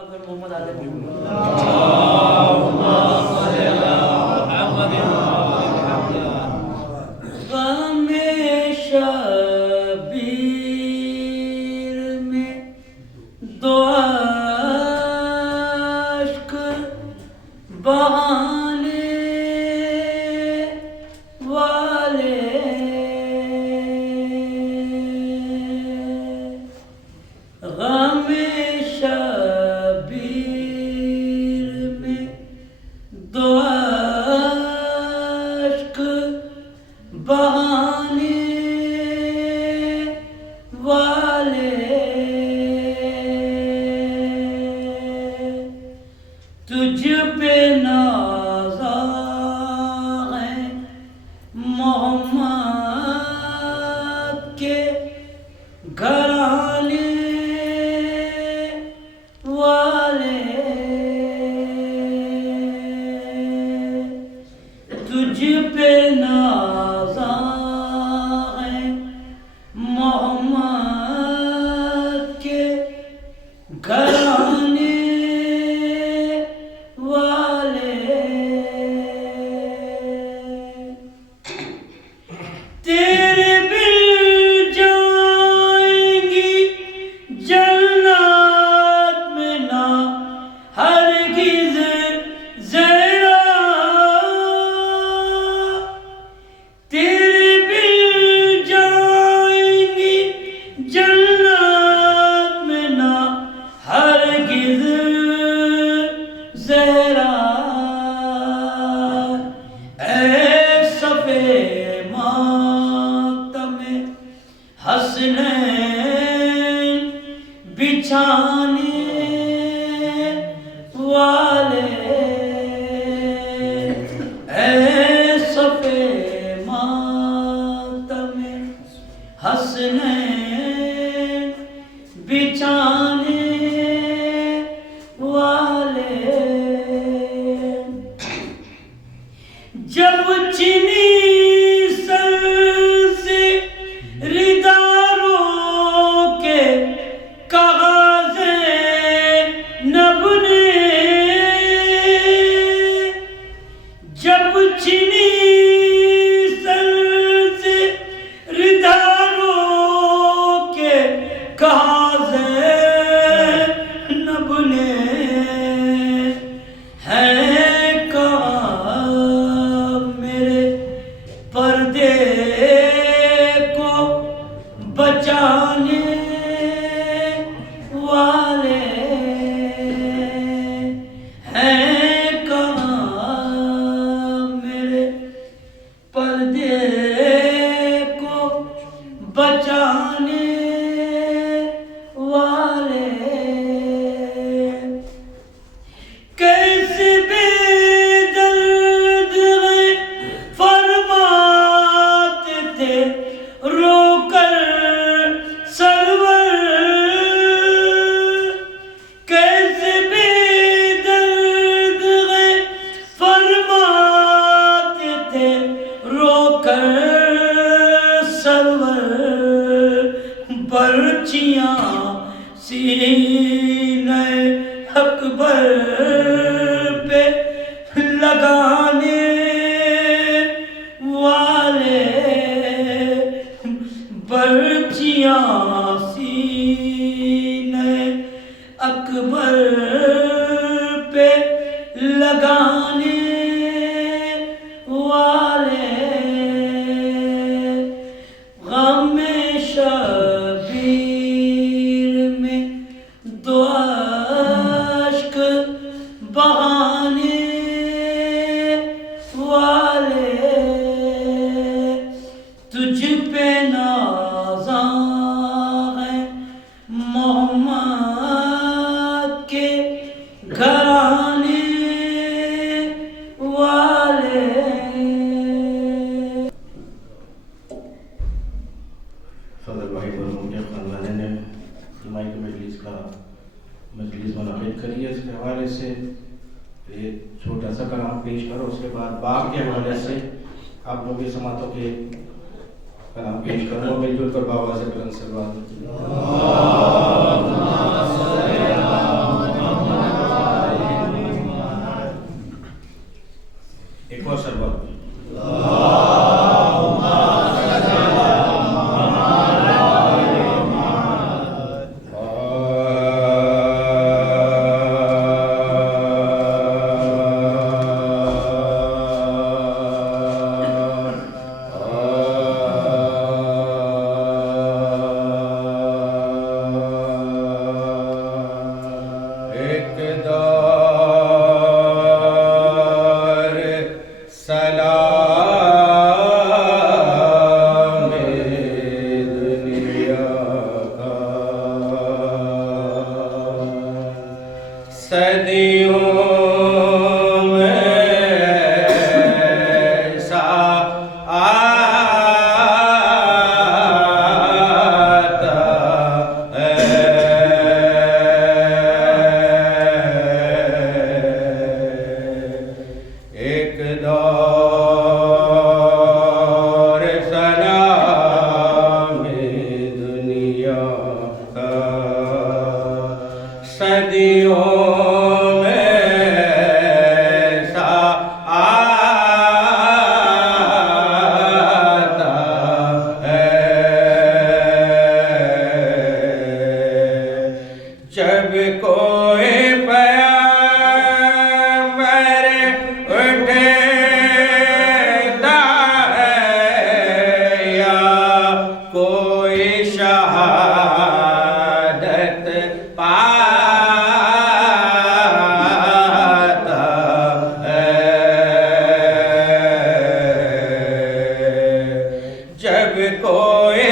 محمد آل محمد غم شبیر میں دو عشق بہانے والے غم شبیر میں دو عشق بہانے والے تجھ پہ نازاں ہیں محمد کے گھرانے والے تجھ پہ نازاں ہیں محمد کے گھرانے والے تیرے بل جائیں گی جنات میں نہ ہرگز زہرا تیرے بل جائیں گی جنات میں نہ ہرگز زہرا اے صفے ماتم حسنین بچھانے والے اے صفے ماتم حسنین بچھانے والے جب چنی سر سے ردا رو کے کاغذ نب نے جب چنی سر سے ردا رو کے کاغذ نب نے ہے پردے کو بچانے والے ہیں کہاں میرے پردے کو بچانے والے کیسے بے درد ہیں فرماتے تھے رو کر سرور کیسے بے درد ہیں فرماتے تھے رو کر سرور برچیاں سینہ اکبر پہ لگانے والے برچیاں سینہ اکبر پہ لگانے والے غم شبیر میں دو عشق بہانے والے تجھ پہ نازاں ہیں محمد کے گھرانے والے صدر واحد اور ممکن خاندان نے علماء کی مجلس منعقد کری ہے. اس کے حوالے سے ایک چھوٹا سا کلام پیش کرو, اس کے بعد باغ کے حوالے سے آپ لوگ بھی سماعتوں کے کلام پیش کرو. مل جل کر بابا سے کرن سے بات ایک دور سلام دنیا کا صدیوں جب کوئی پیغمبر اٹھتا ہے یا کوئی شہادت پاتا ہے جب کوئی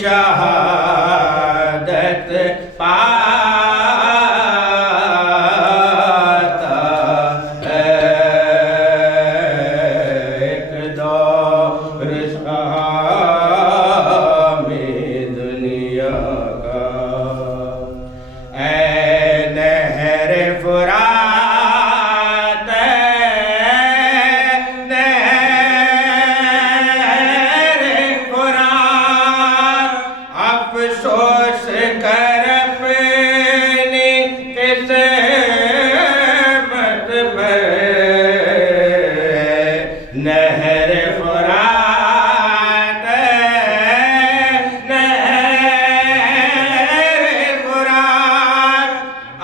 شہادت پاتا ہے ایک دور سلام دنیا کا اے نہر فرات افسوس کر اپنی قسمت پر نہر فرات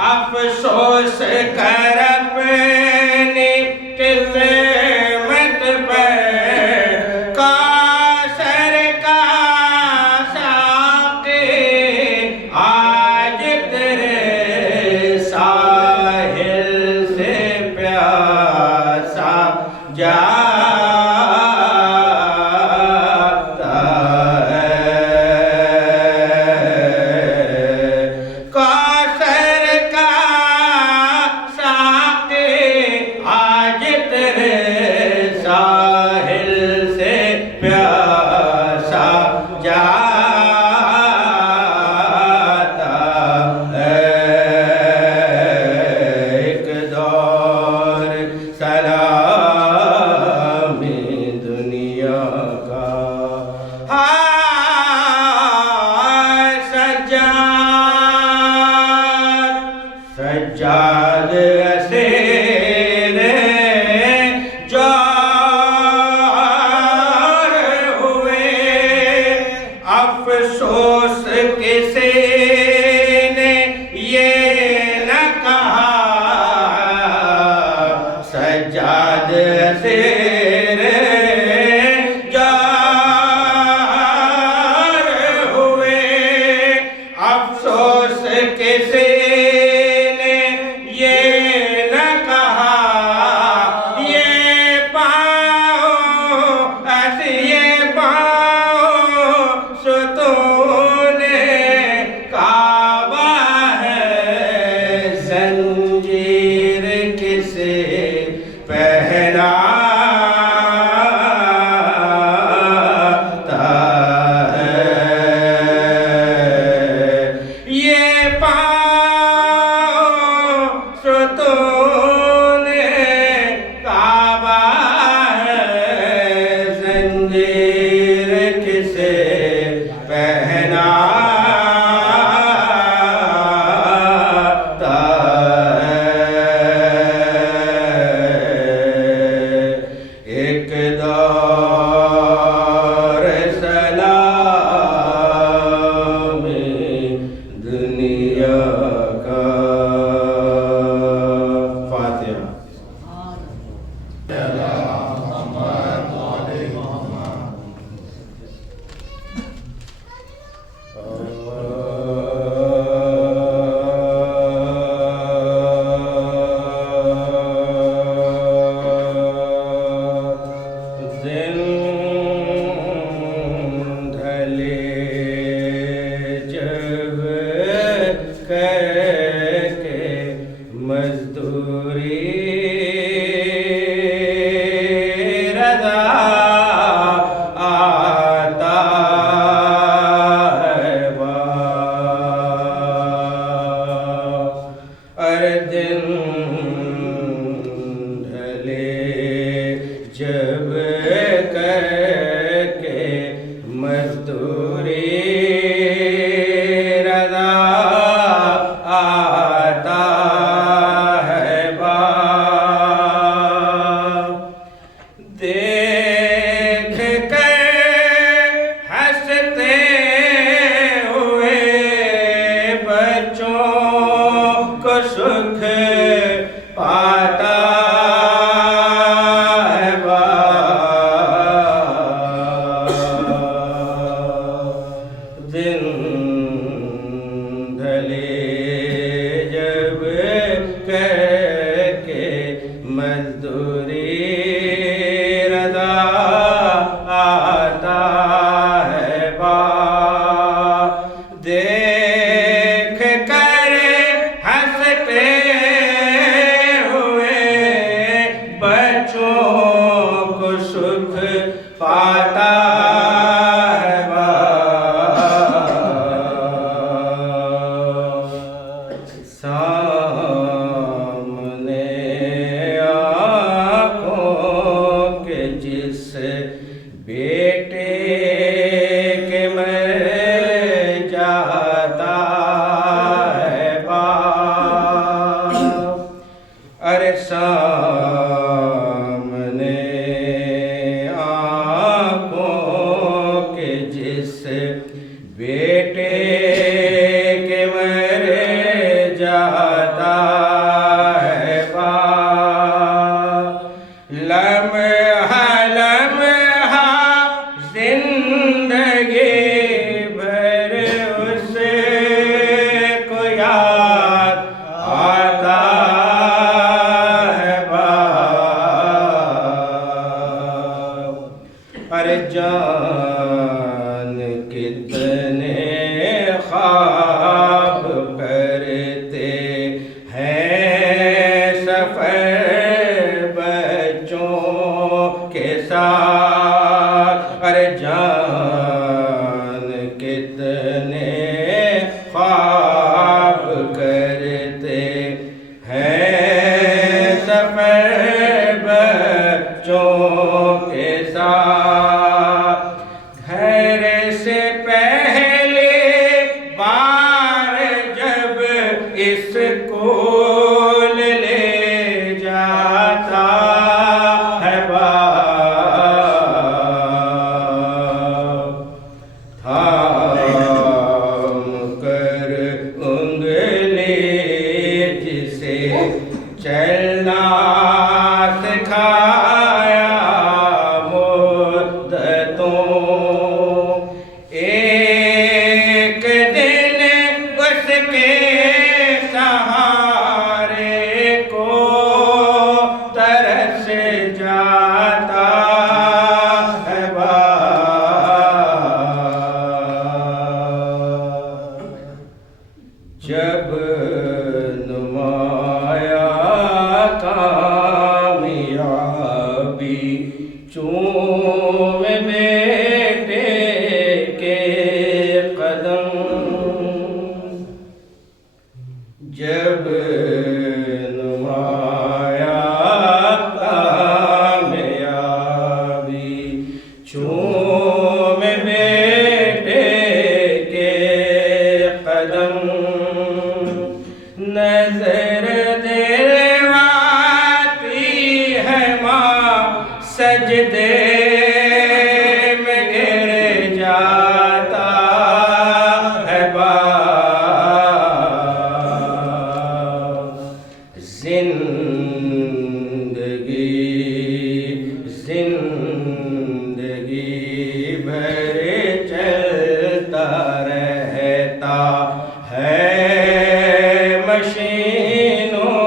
افسوس کر اپنی قسمت پر آج تیرے ساحل سے پیاسا جاتا ہے کوثر کا ساقی آج تیرے ساحل سے پیاسا جاتا سلام دنیا کا سجاد اسیر جار ہوئے افسوس کسی نے یہ نہ کہا سجاد اسیر جار ہوئے افسوس کسی نے یہ نہ کہا یہ پاؤں ستون کعبہ ہے زنجیر کسے پہناتا ہے یہ پاؤں ستون کعبہ ہے زنجیر کسے پہناتا ہے ایک دور سلام دنیا کا فاتحہ پاتا ہے سامنے آنکھوں کے جس بیٹے کے مر جاتا ہے باپ، ارے سامنے آنکھوں کے جس بیٹے کے مر جاتا ہے باپ، لمحہ لمحہ زندگی بھر اس کو یاد آتا ہے باپ، ارے جان کتنے خواب کرتے ہیں سفر بچوں کے ساتھ، ارے جان کتنے خواب کرتے ہیں سفر بچوں کے ساتھ، گھر سے پہلے بار جب اسکول لے جاتا ہے باپ، تھام کر انگلی جسے چلنا سکھایا مدتوں، ایک دن اس کے سہارے کو ترس جاتا ہے باپ، جب نمایاں کامیابی چوم بیٹے کے قدم، جب نمایاں کامیابی چوم بیٹے کے قدم، نظر دلواتی ہے ماں سجدے میں گر جاتا ہے باپ، زندگی بھر چلتا رہتا ہے مشینوں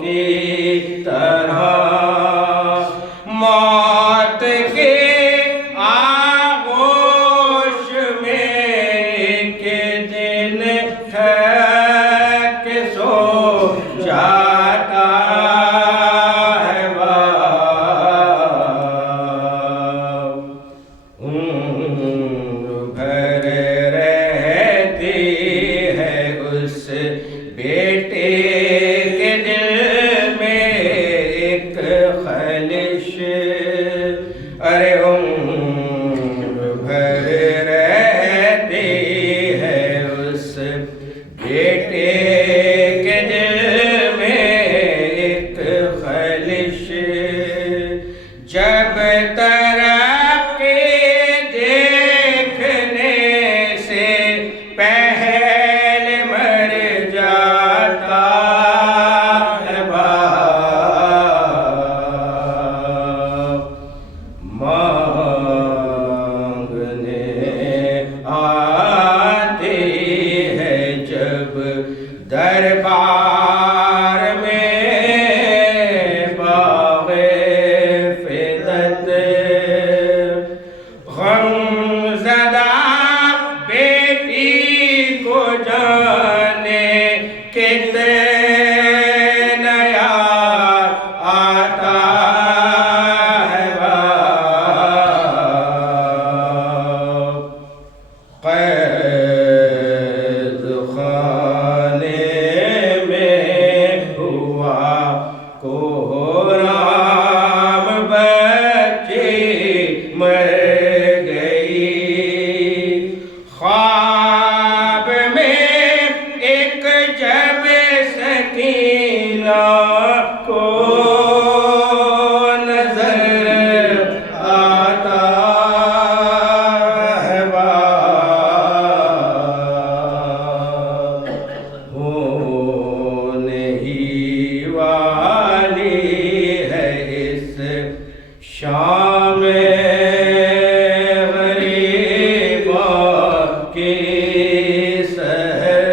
کی طرح، موت کے آغوش میں ایک دن تھک سو جاتا ہے باپ، عمر بھر رہتی ہے اس بیٹے کے دل میں ایک خلش، ارے عمر بھر رہتی ہے اس بیٹے کے دل میں ایک خلش، جب ترقی دیکھنے سے پہلے مر جاتا ہے باپ، مانگنے آتی ہے جب دربار میں باغ فدت، غم زدہ بیٹی کو جانے کتنا یاد آتا ہے باپ، گئی خواب میں ایک جب سکینہ کو نظر آتا ہے ہونے ہی والی ہے اس شام غریباں کی سحر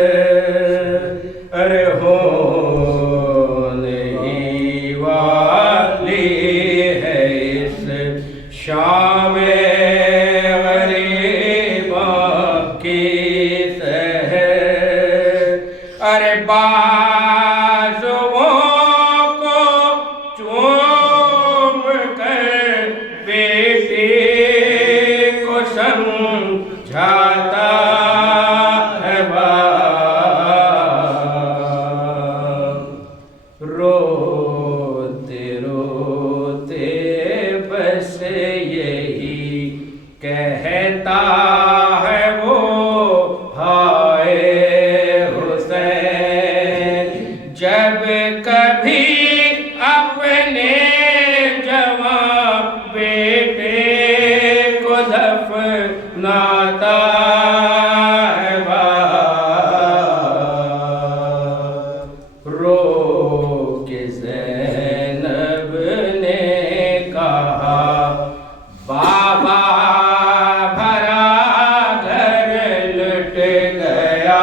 ارے ہونے ہی والی ہے اس شام غریباں کی سحر ارے بازوؤں کو چوم کر بیٹی کو سمجھاتا ہے باپ روتے روتے بس یہی کہتا ہے وہ ہائے حسین جب کبھی اپنے جوان بیٹے کو دفناتا ہے باپ رو کے زینب نے کہا بابا بھرا گھر لٹ گیا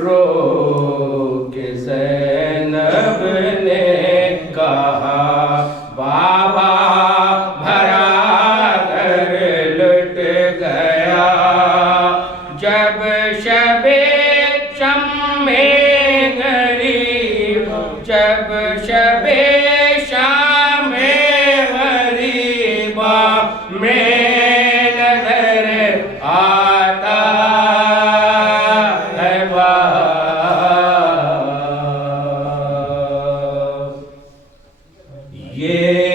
رو کے زینب نے کہا بابا بھرا گھر لٹ گیا جب شب شم غریب جب شب شام غریبا میں نظر آتا ہے باپ یہ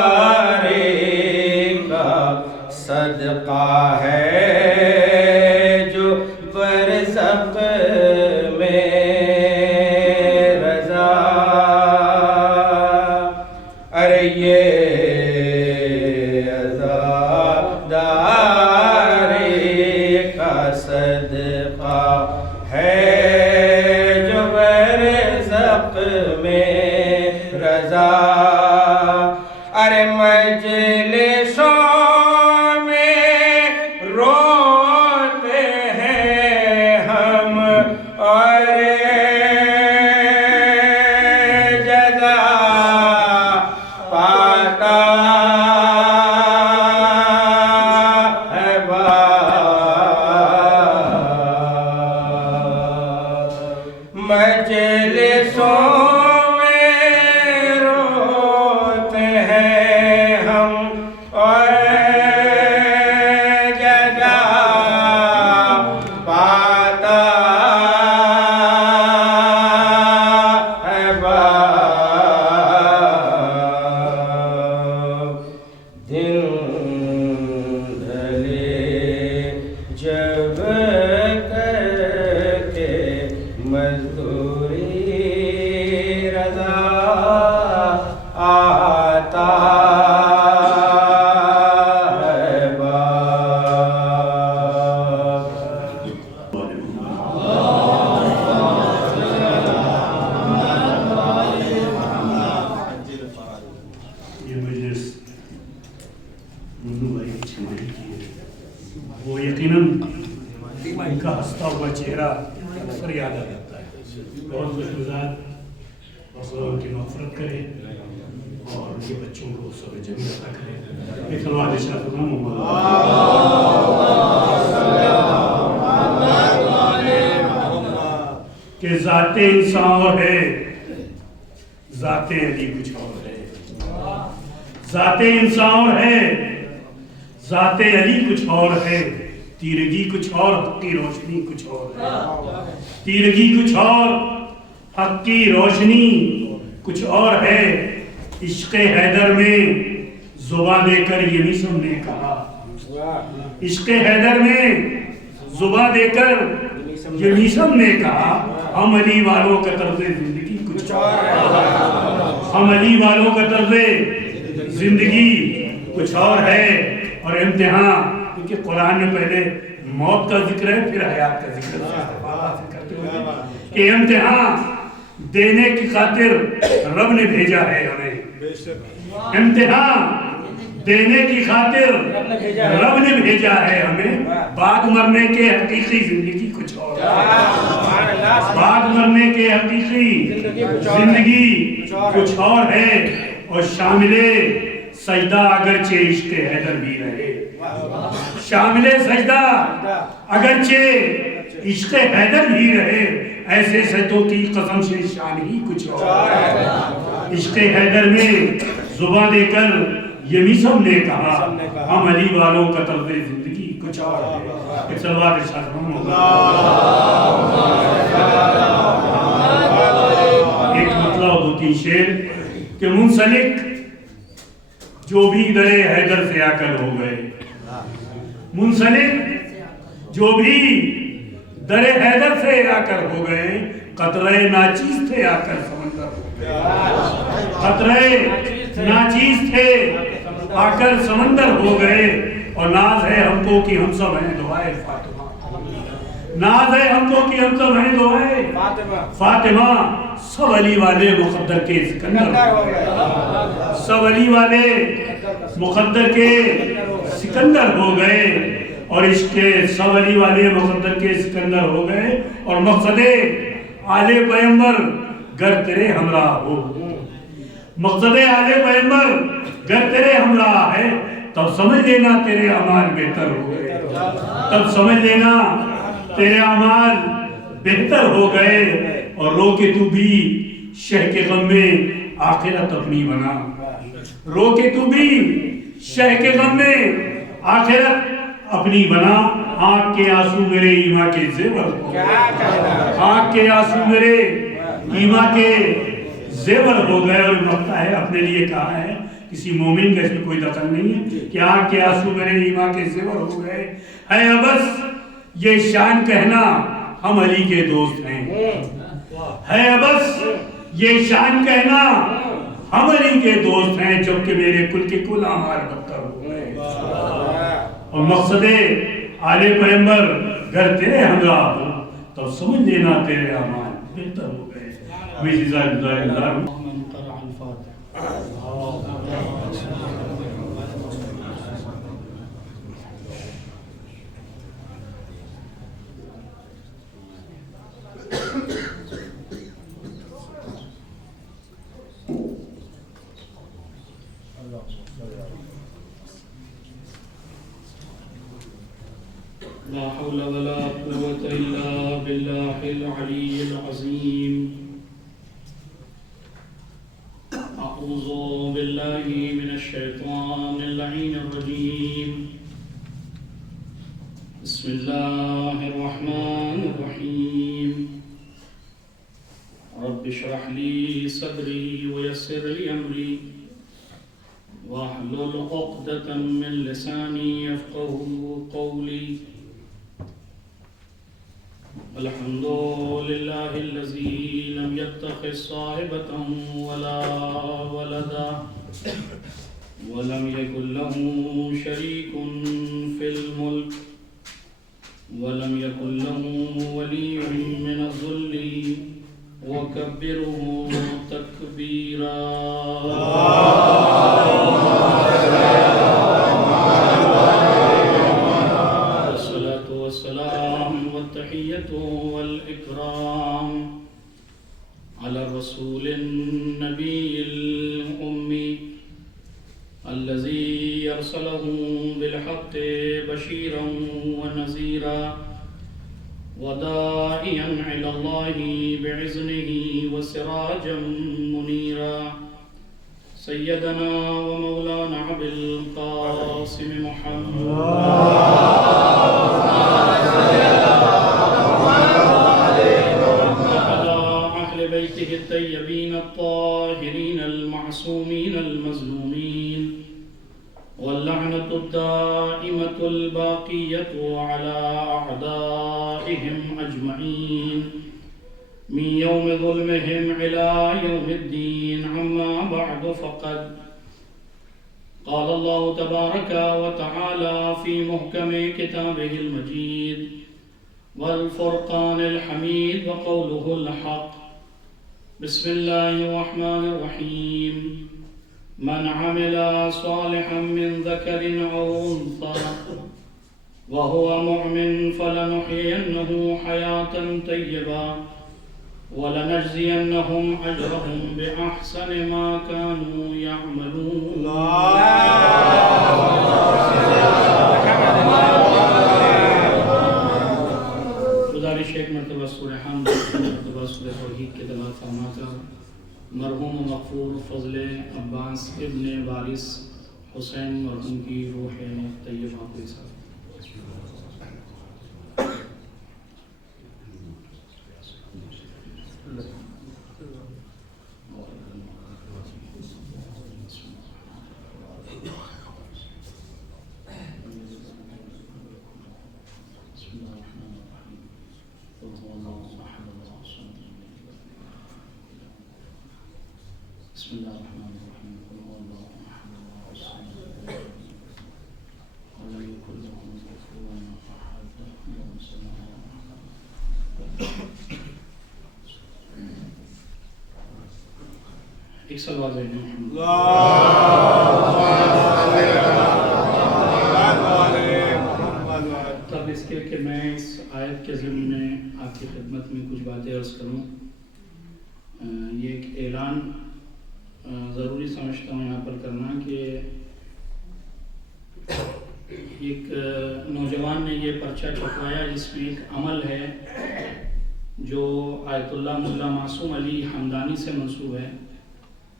عزاداری کا صدقہ ہے جو برزخ میں رضا ارے یہ عزاداری کا صدقہ ہے جو برزخ میں رضا ارے مجلسوں میں روتے ہیں ہم اور جزا پاتا ہے باپ مجلسوں میں روتے ہیں ہم اور جزا پاتا ہے باپ دن ڈھلے جب کر کے مزدوری رضا آتا ہے باپ یہ مجلس منو بھائی کی چھوڑی کی ہے وہ یقیناً ان کا ہنستا ہوا چہرہ اکثر یاد آ جاتا ہے بہت خوش گزار اور ان کی مغفرت کرے اور ان کے بچوں کو صبر جمیل عطا کرے ایک سلوات ارشاد فرمائیں محمد کہ ذات انسان اور ہے ذات علی کچھ اور ہے ذات انسان اور ہے ذات علی کچھ اور ہے تیرگی کچھ اور حق کی روشنی کچھ اور ہے تیرگی کچھ اور حق کی روشنی کچھ اور ہے عشق حیدر میں زباں دے کر یہ نیسم نے کہا، عشق حیدر میں زباں دے کر یہ نیسم نے کہا، ہم علی والوں کا طرز زندگی کچھ اور ہے، ہم علی والوں کا طرز زندگی کچھ اور ہے۔ اور امتحان، کیونکہ قرآن میں پہلے موت کا ذکر ہے پھر حیات کا ذکر ہے، کہ امتحان دینے کی خاطر رب نے بھیجا ہے ہمیں، امتحان دینے کی خاطر رب نے بھیجا ہے ہمیں، بعد مرنے کے حقیقی زندگی کچھ اور ہے، بعد مرنے کے حقیقی زندگی کچھ اور ہے۔ اور شامل سجدہ اگرچہ عشق حیدر بھی رہے، شامل سجدہ اگرچہ عشق حیدر بھی رہے، ایسے سجدوں کی قسم سے شان ہی کچھ اور ہے۔ عشق حیدر میں زباں دے کر یہ میسم نے کہا، ہم علی والوں کا طرز زندگی کچھ اور ہے۔ ایک صلوات ارشاد فرمائیں۔ ایک مطلب دو تین شعر کہ منسلک جو بھی در حیدر سے آ کر ہو گئے، منسلک جو بھی در حیدر سے آ کر ہو گئے، قطرے ناچیز تھے آ کر سمندر ہو گئے، قطرے ناچیز تھے آ کر سمندر ہو گئے۔ اور ناز ہے ہم کو کہ ہم سب ہیں دعائے فاطمہ، ناز ہے ہم کو کہ ہم سب ہیں دعائے فاطمہ۔ سب علی والے مقدر کے سکندر ہو گئے، سب علی والے مقدر کے سکندر ہو گئے، اور عشق سب علی والے مقدر کے سکندر ہو گئے۔ اور مقصد آل پیغمبر گر تیرے ہمراہ ہو، مقصد آل پیغمبر گر تیرے ہمراہ ہے، تب سمجھ لینا تیرے اعمال بہتر ہو گئے، تب سمجھ لینا تیرے اعمال بہتر ہو گئے۔ اور رو کے تو بھی شہ کے غم میں آخرت اپنی بنا، رو کے تو بھی شہ کے غم میں آخرت اپنی بنا۔ آنکھ کے آنسو میرے ایمان کے زیور ہو گئے، آنکھ کے آنسو میرے ایمان کے زیور ہو گئے۔ اور مقطع ہے اپنے لیے کہا ہے، کسی مومن کا اس میں کوئی دخل نہیں ہے کہ آنکھ کے آنسو میرے ایمان کے زیور ہو گئے۔ ہے ابس یہ شان کہنا ہم علی کے دوست ہیں، ہے ابس یہ شان کہنا ہم علی کے دوست ہیں، جبکہ میرے کل کے کل اعمال بدتر ہو گئے۔ اور مقصد آل پیغمبر گر تیرے ہمراہ ہو، تب سمجھ لینا تیرے اعمال بہتر ہو گئے۔ لا حول ولا قوة إلا بالله العلي العظيم. أعوذ بالله من الشيطان اللعين الرجيم. بسم الله الرحمن الرحيم. رب اشرح لي صدري ويسر لي أمري واحلل عقدة من لساني يفقهوا قولي. الحمد لله الذي لم يتخذ صاحبة ولا ولدا ولم يكن له شريك في الملك ولم يكن له ولي من الذل وكبره تكبيرا. والإكرام على الرسول النبي الأمي الذي أرسله بالحق بشيرا ونذيرا وداعيا إلى الله بإذنه وسراجا منيرا. سيدنا ومولانا أبي القاسم محمد الطيبين الطاهرين المجرمين المعصومين المظلومين واللعنة الدائمة الباقية على أعدائهم أجمعين من يوم ظلمهم إلى يوم الدين. عما بعد فقد قال الله تبارك وتعالى في محكم كتابه المجيد والفرقان الحميد وقوله الحق. بسم الله الرحمن الرحيم. من عمل صالحا من ذكر أو أنثى وهو مؤمن فلنحيينه حياة طيبة ولنجزينهم أجرهم بأحسن ما كانوا يعملون. گزارش ایک مرتبہ سورہ حمد، مرتبہ سورہ توحید کے تلاوت فرما کر مرحوم و مغفور فضل عباس ابن وارث حسین مرحوم کی روح طیبہ کو حساب. بسم الله الرحمن الرحيم. قل هو الله احد الله الصمد ولم يكن له كفوا احد. اللهم صل على محمد. ایک صلوات ہے تب اس کے کہ میں اس آیت کے ضمن میں آپ کی خدمت میں کچھ باتیں عرض کروں. یہ ایک اعلان ضروری سمجھتا ہوں یہاں پر کرنا کہ ایک نوجوان نے یہ پرچہ چھپوایا جس میں ایک عمل ہے جو آیت اللہ ملا معصوم علی حمدانی سے منسوب ہے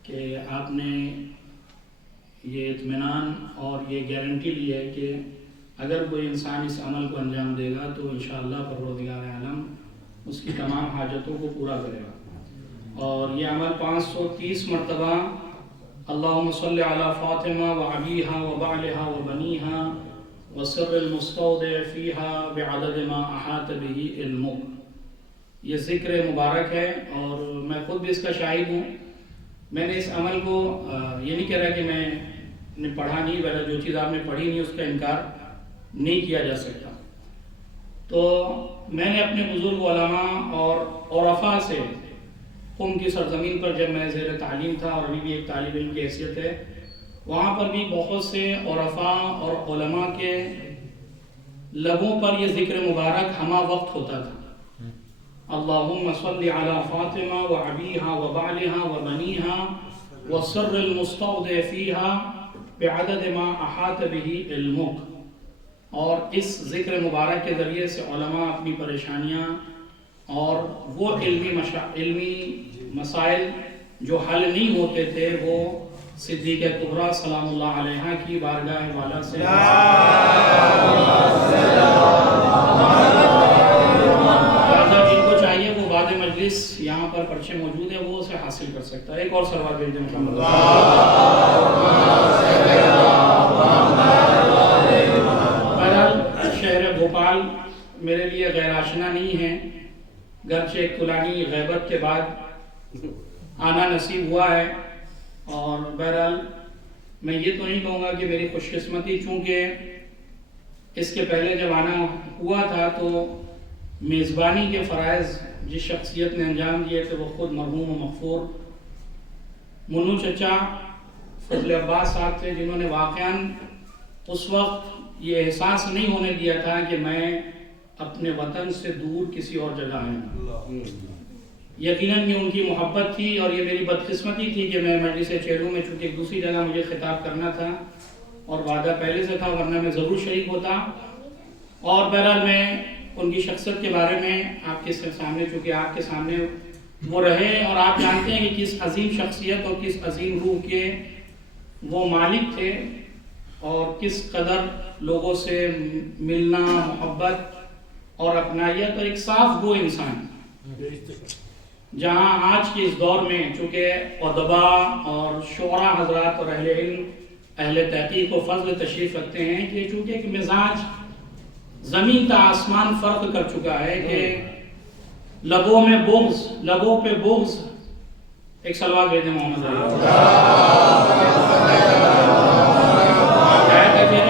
کہ آپ نے یہ اطمینان اور یہ گارنٹی لی ہے کہ اگر کوئی انسان اس عمل کو انجام دے گا تو انشاءاللہ پروردگار عالم اس کی تمام حاجتوں کو پورا کرے گا. اور یہ عمل 530 مرتبہ اللہم صلی علی فاطمہ و ابیہا و بعلہا و بنیہا و سر المستودع فیہا بعدد ما احاط بہ علمک، یہ ذکر مبارک ہے. اور میں خود بھی اس کا شاہد ہوں. میں نے اس عمل کو یہ نہیں کہہ رہا کہ میں نے پڑھا نہیں، بہرحال جو چیز آپ نے پڑھی نہیں اس کا انکار نہیں کیا جا سکتا. تو میں نے اپنے بزرگ علماء اور عرفاء سے قم کی سرزمین پر جب میں زیر تعلیم تھا اور ابھی بھی ایک طالب علم کی حیثیت ہے، وہاں پر بھی بہت سے عرفاء اور علماء کے لبوں پر یہ ذکر مبارک ہمہ وقت ہوتا تھا. اللہم صلی علی فاطمہ و ابیہا و بعلہا و بنیہا و سر المستودع فیہا بعدد ما احاط بہ علمک. اور اس ذکر مبارک کے ذریعے سے علماء اپنی پریشانیاں اور وہ علمی مسائل جو حل نہیں ہوتے تھے وہ صدیقہ کبریٰ سلام اللہ علیہ کی بارگاہ والا سے جن کو چاہیے وہ بعد مجلس یہاں پر پرچے موجود ہیں وہ اسے حاصل کر سکتا ہے. ایک اور سلوات بھیج دیں محمد. بہرحال شہر بھوپال میرے لیے غیر آشنا نہیں ہے، گرچہ ایک طولانی غیبت کے بعد آنا نصیب ہوا ہے. اور بہرحال میں یہ تو نہیں کہوں گا کہ میری خوش قسمتی، چونکہ اس کے پہلے جب آنا ہوا تھا تو میزبانی کے فرائض جس شخصیت نے انجام دیے تھے وہ خود مرحوم و مغفور منو چچا فضل عباس صاحب تھے، جنہوں نے واقعاً اس وقت یہ احساس نہیں ہونے دیا تھا کہ میں اپنے وطن سے دور کسی اور جگہ آیا. یقیناً یہ ان کی محبت تھی اور یہ میری بدقسمتی تھی کہ میں مجلس چیلوں میں چونکہ ایک دوسری جگہ مجھے خطاب کرنا تھا اور وعدہ پہلے سے تھا ورنہ میں ضرور شریک ہوتا. اور بہرحال میں ان کی شخصیت کے بارے میں آپ کے سامنے چونکہ آپ کے سامنے وہ رہے اور آپ جانتے ہیں کہ کس عظیم شخصیت اور کس عظیم روح کے وہ مالک تھے اور کس قدر لوگوں سے ملنا، محبت اور اپنائیت اور ایک صاف گو انسان. جہاں آج کے اس دور میں چونکہ ادبا اور شعراء حضرات اور اہل علم اہل تحقیق و فضل تشریف رکھتے ہیں کہ چونکہ ایک مزاج زمین تا آسمان فرق کر چکا ہے کہ لبوں میں بغض، لبوں پہ بغض، ایک سلوات بھیج دیں محمد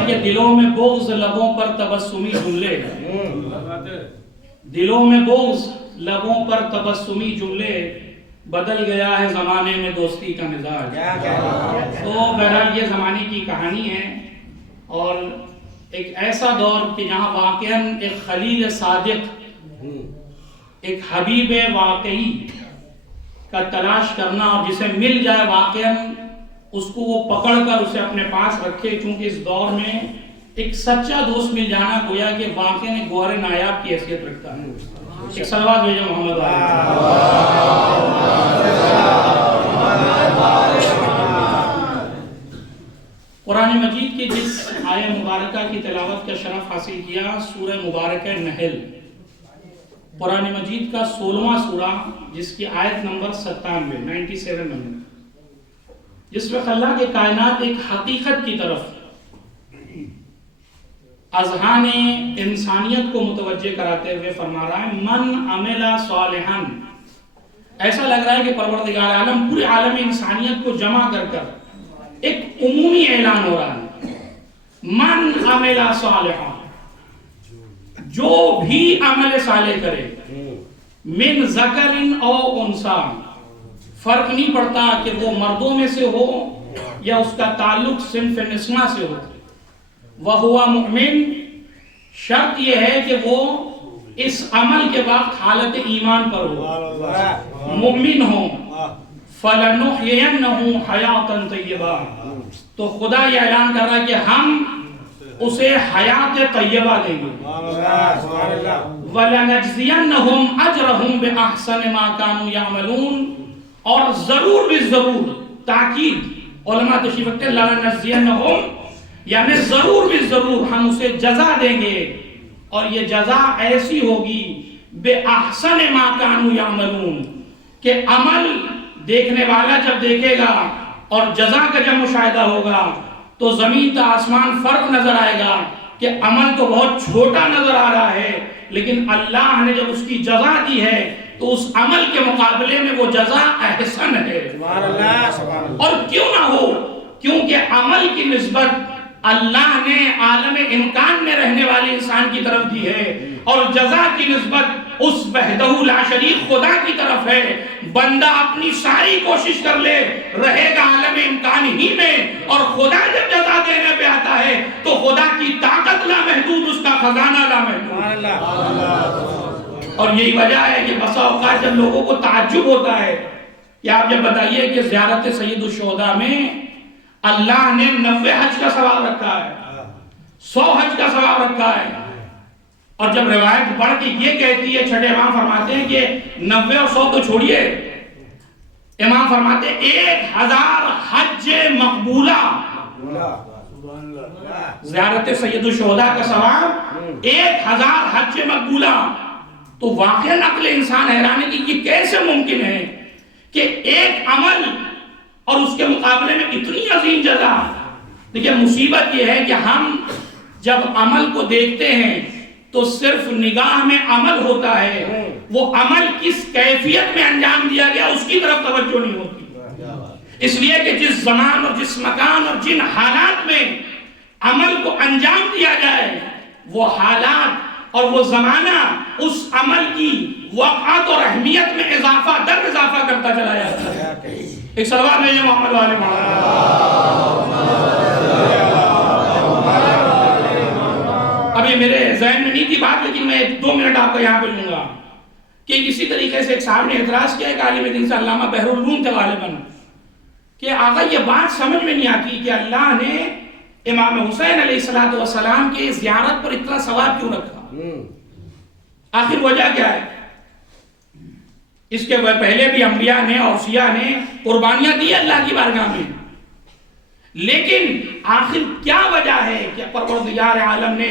کہ دلوں میں بغض لبوں پر تبسمی جملے، دلوں میں بغض لبوں پر تبسمی جملے، بدل گیا ہے زمانے میں دوستی کا مزاج۔ تو بہرحال یہ زمانے کی کہانی ہے اور ایک ایسا دور کہ جہاں واقعاً ایک خلیل صادق، ایک حبیب واقعی کا تلاش کرنا اور جسے مل جائے واقعاً اس کو وہ پکڑ کر اسے اپنے پاس رکھے، چونکہ اس دور میں ایک سچا دوست مل جانا گویا کہ واقعاً ایک گوہر نایاب کی حیثیت رکھتا ہے۔ ایک صلوات بھیجو محمد قرآن مجید کی جس آیہ مبارکہ کی تلاوت کا شرف حاصل کیا، سورہ مبارکہ نحل، قرآن مجید کا 16واں سورہ، جس کی آیت نمبر 97 نمبر، جس میں اللہ کے کائنات ایک حقیقت کی طرف اذہان انسانیت کو متوجہ کراتے ہوئے فرما رہا ہے، من عمل صالحا۔ ایسا لگ رہا ہے کہ پروردگار عالم پورے عالم انسانیت کو جمع کر کر ایک عمومی اعلان ہو رہا ہے، من عمل صالحا، جو بھی عمل صالح کرے، من ذکر او انثی، فرق نہیں پڑتا کہ وہ مردوں میں سے ہو یا اس کا تعلق صنف نسواں سے ہو، وَهُوَ مُؤْمِن، شرط یہ ہے کہ وہ اس عمل کے وقت حالت ایمان پر ہو، مومن ہو، فَلَنُحْيِيَنَّهُ حَيَاةً طَيِّبَةً، تو خدا یہ اعلان کر رہا ہے کہ ہم اسے حیات طیبہ دیں گے، وَلَنَجْزِيَنَّهُمْ أَجْرَهُمْ بِأَحْسَنِ مَا كَانُوا يَعْمَلُونَ، اور ضرور بھی ضرور، تاکید علماء تشریف رکھتے ہیں، لَنَجْزِيَنَّهُمْ یعنی ضرور بھی ضرور ہم اسے جزا دیں گے، اور یہ جزا ایسی ہوگی بِأَحْسَنِ مَا كَانُوا يَعْمَلُونَ کہ عمل دیکھنے والا جب دیکھے گا اور جزا کا جب مشاہدہ ہوگا تو زمین تا آسمان فرق نظر آئے گا کہ عمل تو بہت چھوٹا نظر آ رہا ہے، لیکن اللہ نے جب اس کی جزا دی ہے تو اس عمل کے مقابلے میں وہ جزا احسن ہے۔ اور کیوں نہ ہو، کیونکہ عمل کی نسبت اللہ نے عالم امکان میں رہنے والے انسان کی طرف دی ہے، اور جزا کی نسبت اس وحدہ لا شریک خدا کی طرف ہے۔ بندہ اپنی ساری کوشش کر لے، رہے گا عالم امکان ہی میں، اور خدا جب جزا دینے پہ آتا ہے تو خدا کی طاقت لامحدود، اس کا خزانہ لامحدود۔ اور یہی وجہ ہے کہ بسا اوقات جب لوگوں کو تعجب ہوتا ہے کہ آپ جب بتائیے کہ زیارت سید الشہداء میں اللہ نے 90 حج کا ثواب رکھا ہے، 100 حج کا ثواب رکھا ہے، اور جب روایت پڑھ کے یہ کہتی ہے، چھٹے امام فرماتے ہیں کہ 90 اور 100 تو چھوڑیے، امام فرماتے ہیں 1000 حج مقبولہ، زیارت سید الشہداء کا ثواب 1000 حج مقبولہ۔ تو واقعا عقل انسان حیران ہے کہ یہ کیسے ممکن ہے کہ ایک عمل اور اس کے مقابلے میں اتنی عظیم جزا۔ دیکھیں مصیبت یہ ہے کہ ہم جب عمل کو دیکھتے ہیں تو صرف نگاہ میں عمل ہوتا ہے، وہ عمل کس کیفیت میں انجام دیا گیا اس کی طرف توجہ نہیں ہوتی۔ اس لیے کہ جس زمان اور جس مکان اور جن حالات میں عمل کو انجام دیا جائے، وہ حالات اور وہ زمانہ اس عمل کی وقعت اور اہمیت میں اضافہ در اضافہ کرتا چلا جاتا ہے۔ ایک صلوات بھیجیں محمد والے محمد۔ اب یہ میرے ذہن میں نہیں تھی بات، لیکن میں 2 منٹ آپ کو یہاں پہ لوں گا کہ اسی طریقے سے ایک صاحب نے اعتراض کیا ایک عالم دین سے، علامہ بحر العلوم تھے غالباً، کہ آقا یہ بات سمجھ میں نہیں آتی کہ اللہ نے امام حسین علیہ السلام کی زیارت پر اتنا ثواب کیوں رکھا، آخر وجہ کیا ہے؟ اس کے پہلے بھی انبیاء نے اوصیاء نے قربانیاں دی اللہ کی بارگاہ میں، لیکن آخر کیا وجہ ہے کہ پروردگار عالم نے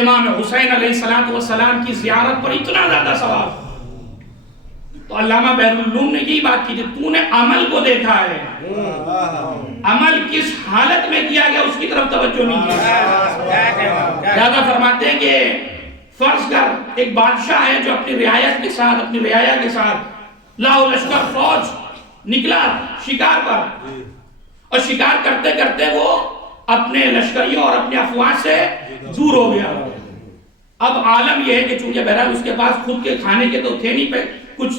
امام حسین علیہ السلام کی زیارت پر اتنا زیادہ ثواب؟ تو علامہ بحرالعلوم نے یہی بات کی تھی، تو نے عمل کو دیکھا ہے، عمل کس حالت میں کیا گیا اس کی طرف توجہ نہیں ہے۔ لہذا فرماتے ہیں کہ فرض کر ایک بادشاہ ہے جو اپنی رعایت کے ساتھ، اپنی رعایا کے ساتھ لاؤ لشکر فوج نکلا شکار پر، اور شکار کرتے کرتے وہ اپنے لشکریوں اور اپنے افواج سے دور ہو گیا۔ اب عالم یہ ہے کہ چونکہ بہرحال اس کے پاس خود کے کھانے کے تو تھے نہیں پہ کچھ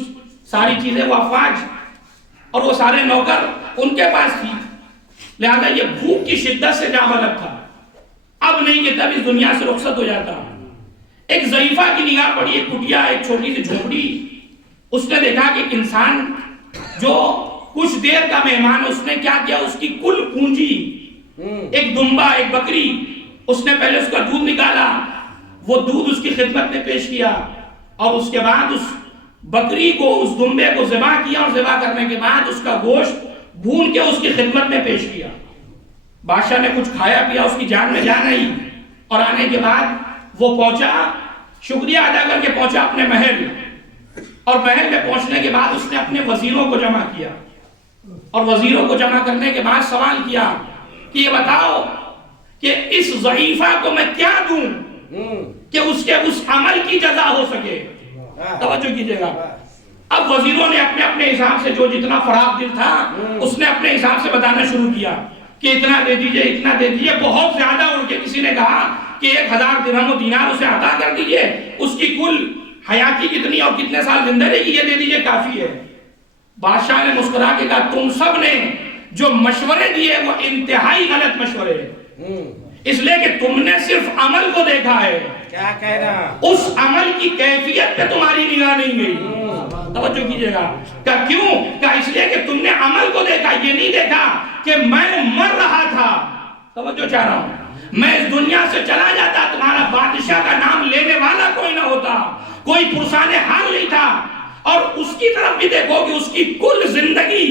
ساری چیزیں، وہ افواج اور وہ سارے نوکر ان کے پاس تھی، لہذا یہ بھوک کی شدت سے جاں بلد تھا، اب نہیں کہ تب اس دنیا سے رخصت ہو جاتا۔ ایک ضعیفہ کی نگاہ پڑی، ایک کٹیا، ایک چھوٹی سی جھونپڑی، اس نے دیکھا کہ ایک انسان جو کچھ دیر کا مہمان ہے، اس نے کیا کیا، اس کی کل پونجی، ایک دمبا، ایک بکری، اس نے پہلے اس کا دودھ نکالا، وہ دودھ اس کی خدمت میں پیش کیا، اور اس کے بعد اس بکری کو، اس دمبے کو ذبح کیا، اور ذبح کرنے کے بعد اس کا گوشت بھون کے اس کی خدمت میں پیش کیا۔ بادشاہ نے کچھ کھایا پیا، اس کی جان میں جان آئی، اور آنے کے بعد وہ پہنچا، شکریہ ادا کر کے پہنچا اپنے محل، اور محل میں پہنچنے کے بعد اس نے اپنے وزیروں کو جمع کیا، اور وزیروں کو جمع کرنے کے بعد سوال کیا کہ یہ بتاؤ کہ اس ضعیفہ کو میں کیا دوں کہ اس کے اس عمل کی جزا ہو سکے۔ توجہ کیجئے گا، اب وزیروں نے اپنے اپنے حساب سے جو جتنا فراغ دل تھا اس نے اپنے حساب سے بتانا شروع کیا کہ اتنا دے دیجئے، اتنا دے دیجئے، بہت زیادہ اڑ کے کسی نے کہا کہ 1000 درہم و دینار اسے عطا کر دیجئے، اس کی کل حیاتی کتنی اور کتنے سال زندہ رہے گی، یہ دے دیجئے، کافی ہے۔ بادشاہ نے مسکرا کے کہا تم سب نے جو مشورے دیے وہ انتہائی غلط مشورے ہیں، اس لیے کہ تم نے صرف عمل کو دیکھا ہے، کیا کہنا، اس عمل کی کیفیت پہ تمہاری نگاہ نہیں گئی۔ توجہ کیجئے گا، کہ کیوں؟ کہ اس لیے کہ تم نے عمل کو دیکھا، یہ نہیں دیکھا کہ میں مر رہا تھا۔ توجہ چاہ رہا ہوں، میں اس دنیا سے چلا جاتا، تمہارا بادشاہ کا نام لینے والا کوئی نہ ہوتا، کوئی پرسان حال نہیں تھا، اور اس کی طرف بھی دیکھو کہ اس کی کل زندگی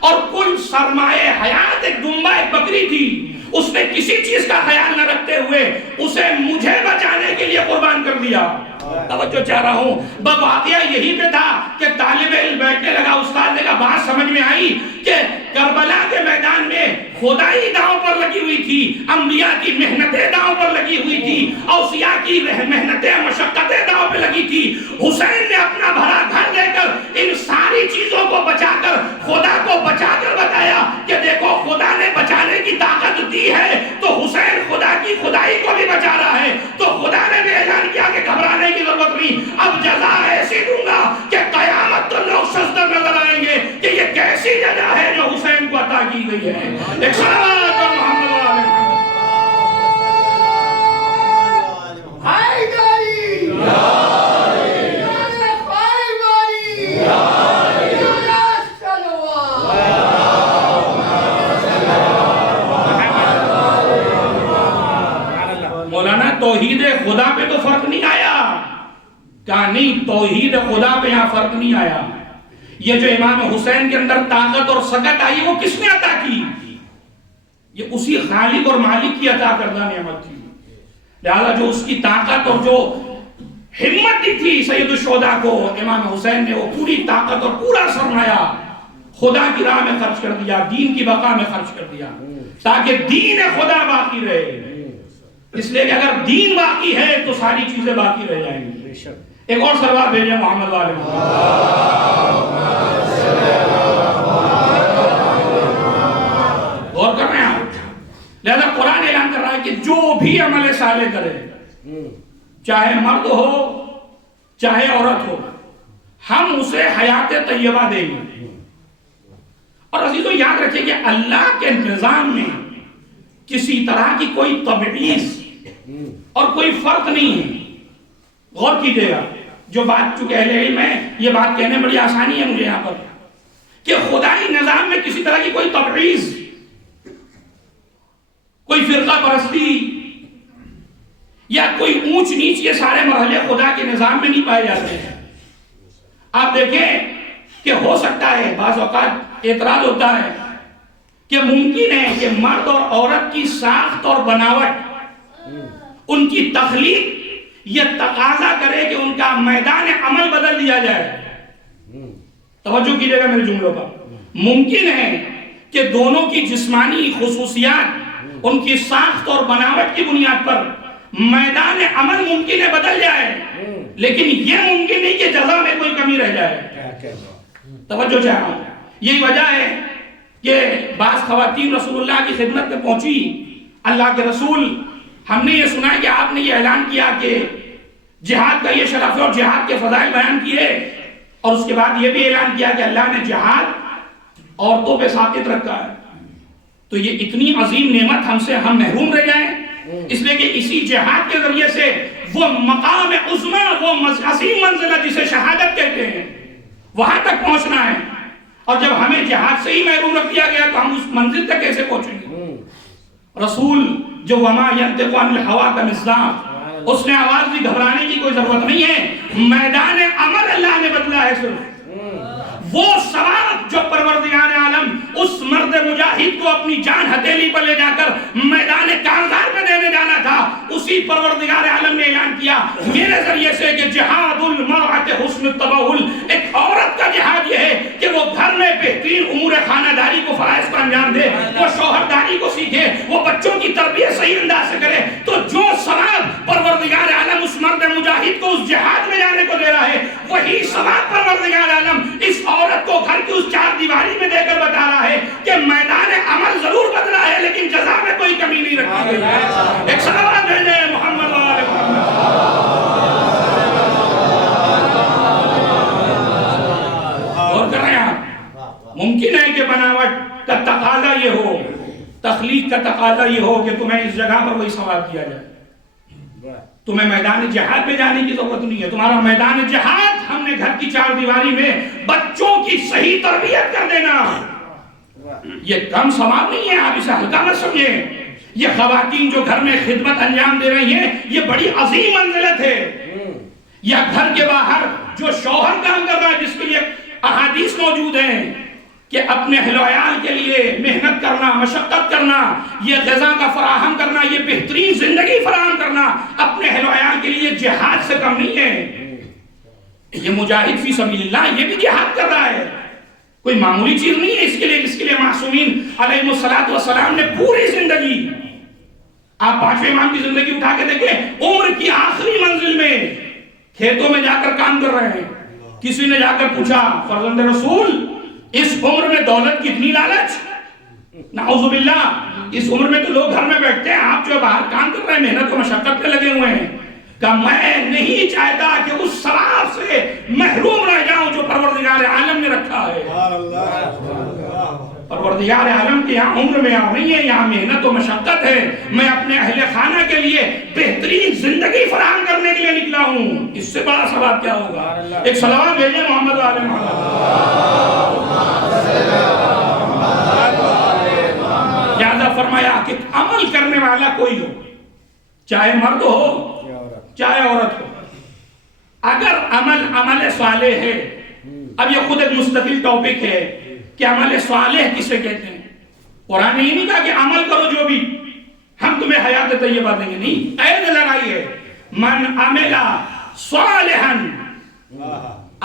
اور کل سرمایہ حیات ایک دمبا، ایک بکری تھی، اس نے کسی چیز کا خیال نہ رکھتے ہوئے اسے مجھے بچانے کے لیے قربان کر دیا۔ توجہ چاہ رہا ہوں، واقعہ یہی پہ تھا کہ طالب علم بیٹھنے لگا، استاد نے کہا بات سمجھ میں آئی کہ کربلا کے میدان میں خدائی داؤں پر لگی ہوئی تھی، انبیاء کی محنتیں داؤں پر لگی ہوئی تھی، اوصیاء کی محنتیں مشقتیں داؤں پہ لگی تھی، حسین نے اپنا بھرا گھر دے کر ان ساری چیزوں کو بچا کر خدا کو بچا کر بتایا کہ دیکھو خدا نے بچانے کی طاقت دی ہے، تو حسین خدا کی خدائی کو بھی بچا رہا ہے، تو خدا نے بھی اعلان کیا کہ گھبرانے کی ضرورت نہیں، اب جزا ایسی دوں گا کہ قیامت تو لوگ شزدر نظر آئیں گے کہ یہ کیسی جزا ہے جو حسین کو عطا کی گئی ہے۔ ایک صلوات پر محمد علیہ مولانا توحید خدا پہ تو فرق نہیں آیا، کہا نہیں توحید خدا پہ یہاں فرق نہیں آیا، یہ جو امام حسین کے اندر طاقت اور سکت آئی وہ کس نے عطا کی؟ یہ اسی خالق اور مالک کی عطا کردہ نعمت تھی، لہذا جو اس کی طاقت اور جو ہمت دی تھی سید الشہداء کو امام حسین نے، وہ پوری طاقت اور پورا سرمایہ خدا کی راہ میں خرچ کر دیا، دین کی بقا میں خرچ کر دیا، تاکہ دین خدا باقی رہے، اس لیے کہ اگر دین باقی ہے تو ساری چیزیں باقی رہ جائیں گی۔ ایک اور سلوات بھیجیں محمد والے غور کر رہے ہیں آپ، لہذا قرآن اعلان کر رہا ہے کہ جو بھی عمل صالح کرے، چاہے مرد ہو چاہے عورت ہو، ہم اسے حیات طیبہ دیں گے۔ اور عزیزو یاد رکھیں کہ اللہ کے نظام میں کسی طرح کی کوئی تبعیض اور کوئی فرق نہیں ہے۔ غور کیجئے گا، جو بات چونکہ اہل علم ہے، یہ بات کہنے بڑی آسانی ہے مجھے یہاں پر، کہ خدائی نظام میں کسی طرح کی کوئی تبعیض، کوئی فرقہ پرستی یا کوئی اونچ نیچ، یہ سارے مرحلے خدا کے نظام میں نہیں پائے جاتے ہیں۔ آپ دیکھیں کہ ہو سکتا ہے بعض اوقات اعتراض ہوتا ہے کہ ممکن ہے کہ مرد اور عورت کی ساخت اور بناوٹ، ان کی تخلیق یہ تقاضا کرے کہ ان کا میدان عمل بدل دیا جائے، توجہ کیجئے گا میرے جملوں پر. ممکن ہے کہ دونوں کی جسمانی خصوصیات ان کی ساخت اور بناوٹ کی بنیاد پر میدان عمل ممکن ہے بدل جائے، لیکن یہ ممکن نہیں کہ جزا میں کوئی کمی رہ جائے. توجہ چاہ رہا ہوں. یہی وجہ ہے کہ بعض خواتین رسول اللہ کی خدمت میں پہنچی. اللہ کے رسول، ہم نے یہ سنا ہے کہ آپ نے یہ اعلان کیا کہ جہاد کا یہ شرف ہے اور جہاد کے فضائل بیان کیے، اور اس کے بعد یہ بھی اعلان کیا کہ اللہ نے جہاد عورتوں پہ ساقط رکھا ہے. تو یہ اتنی عظیم نعمت ہم محروم رہ جائیں، اس لیے کہ اسی جہاد کے ذریعے سے وہ مقام عظمی، وہ عظیم منزلہ جسے شہادت کہتے ہیں، وہاں تک پہنچنا ہے. اور جب ہمیں جہاد سے ہی محروم رکھ دیا گیا تو ہم اس منزل تک کیسے پہنچیں گے؟ رسول جو وما ينطق عن الهوى کا مصداق، اس نے آواز بھی گھبرانے کی کوئی ضرورت نہیں ہے. میدان عمل اللہ نے بدلا ہے. صرف وہ ثواب جو پروردگار عالم اس مرد مجاہد کو اپنی جان ہتھیلی پر لے جا کر میدان کارزار پہ دینے جانا تھا، اسی پروردگار عالم نے اعلان کیا میرے ذریعے سے کہ جہاد المرأۃ حسن التبول، ایک عورت کا جہاد یہ ہے کہ وہ گھر میں بہترین امور خانہ داری کو فرائض کو انجام دے، وہ شوہرداری کو سیکھے، وہ بچوں کی تربیت صحیح انداز سے کرے. تو جو ثواب پروردگار عالم اس مرد مجاہد کو اس جہاد میں جانے کو دے رہا ہے، وہی ثواب پروردگار عالم اس عورت کو گھر کی اس چار دیواری میں دے کر بتا رہا ہے کہ میدان عمل ضرور بدلا ہے لیکن جزا میں کوئی کمی نہیں رکھی گئی ہے. ایک صلوات بھیجے محمد و آل محمد. اور کر رہے ہیں آپ، ممکن ہے کہ بناوٹ کا تقاضا یہ ہو، تخلیق کا تقاضا یہ ہو کہ تمہیں اس جگہ پر وہی ثواب دیا جائے. تمہیں میدان جہاد میں جانے کی ضرورت نہیں ہے. تمہارا میدان جہاد ہم نے گھر کی چار دیواری میں بچوں کی صحیح تربیت کر دینا. یہ کم ثواب نہیں ہے، آپ اسے ہلکا مت سمجھیں. یہ خواتین جو گھر میں خدمت انجام دے رہی ہیں، یہ بڑی عظیم منزلت ہے. یا گھر کے باہر جو شوہر کام کر رہا ہے، جس کے لیے احادیث موجود ہیں کہ اپنے اہل و عیال کے لیے محنت کرنا، مشقت کرنا، یہ غذا کا فراہم کرنا، یہ بہترین زندگی فراہم کرنا اپنے اہل و عیال کے لیے جہاد سے کم نہیں ہے. یہ مجاہد فی سبیل اللہ یہ بھی جہاد کر رہا ہے، کوئی معمولی چیز نہیں ہے. اس کے لیے جس کے لیے معصومین علیہ الصلوۃ والسلام نے پوری زندگی، آپ پانچویں امام کی زندگی اٹھا کے دیکھیں، عمر کی آخری منزل میں کھیتوں میں جا کر کام کر رہے ہیں. کسی نے جا کر پوچھا فرزند رسول، اس عمر میں دولت کتنی لالچ؟ نعوذ باللہ، اس عمر میں تو لوگ گھر میں بیٹھتے ہیں، آپ جو باہر کام کر رہے ہیں، محنت و مشقت پہ لگے ہوئے ہیں. کہ میں نہیں چاہتا کہ اس ثواب سے محروم رہ جاؤں جو پروردگار عالم نے رکھا ہے. پروردگار عالم کے یہاں عمر میں نہیں ہے، یہاں محنت و مشقت ہے. میں اپنے اہل خانہ کے لیے بہترین زندگی فراہم کرنے کے لیے نکلا ہوں. اس سے بڑا ثواب کیا ہوگا؟ ایک صلوات بھیجیں محمد و آل محمد. لہذا فرمایا کہ عمل کرنے والا کوئی ہو، چاہے مرد ہو چاہے عورت ہو، اگر عمل صالح ہے. اب یہ خود ایک مستقل ٹاپک ہے کہ عمل صالح کسے کہتے ہیں. قرآن نے یہ نہیں کہا کہ عمل کرو جو بھی ہم تمہیں حیات طیبہ دیں گے، نہیں، قید لگائی ہے من عمل صالحا.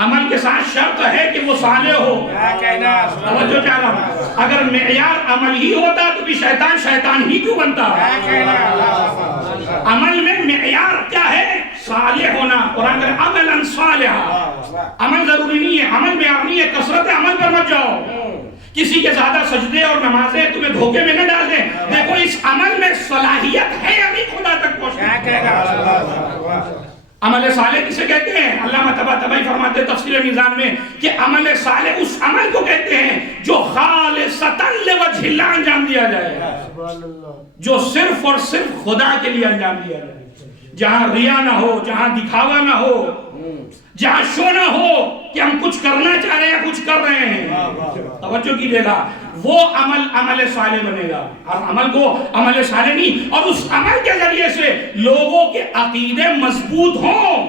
عمل کے ساتھ شرط ہے کہ وہ صالح ہو. توجہ چاہ رہا ہوں، اگر معیار عمل ہی ہوتا تو بھی شیطان ہی کیوں بنتا؟ عمل میں معیار کیا ہے؟ صالح ہونا. قرآن کہتا ہے عملا صالحا. عمل ضروری نہیں ہے، عمل معیار نہیں ہے. کثرت عمل پر مت جاؤ. کسی کے زیادہ سجدے اور نمازیں تمہیں دھوکے میں نہ ڈال دیں. دیکھو اس عمل میں صلاحیت ہے ابھی خدا تک پہنچنا. عمل صالح کسے کہتے ہیں؟ علامہ طباطبائی فرماتے ہیں تفسیر میزان میں کہ عمل صالح اس عمل کو کہتے ہیں جو خالصتاً لوجہ اللہ انجام دیا جائے، جو صرف اور صرف خدا کے لیے انجام دیا جائے، جہاں ریا نہ ہو، جہاں دکھاوا نہ ہو، جہاں شو نہ ہو کہ ہم کچھ کرنا چاہ رہے ہیں کچھ کر رہے ہیں. توجہ کیجئے گا، وہ عمل صالح بنے گا. اور عمل کو عمل صالح نہیں، اور اس عمل کے ذریعے سے لوگوں کے عقیدے مضبوط ہوں.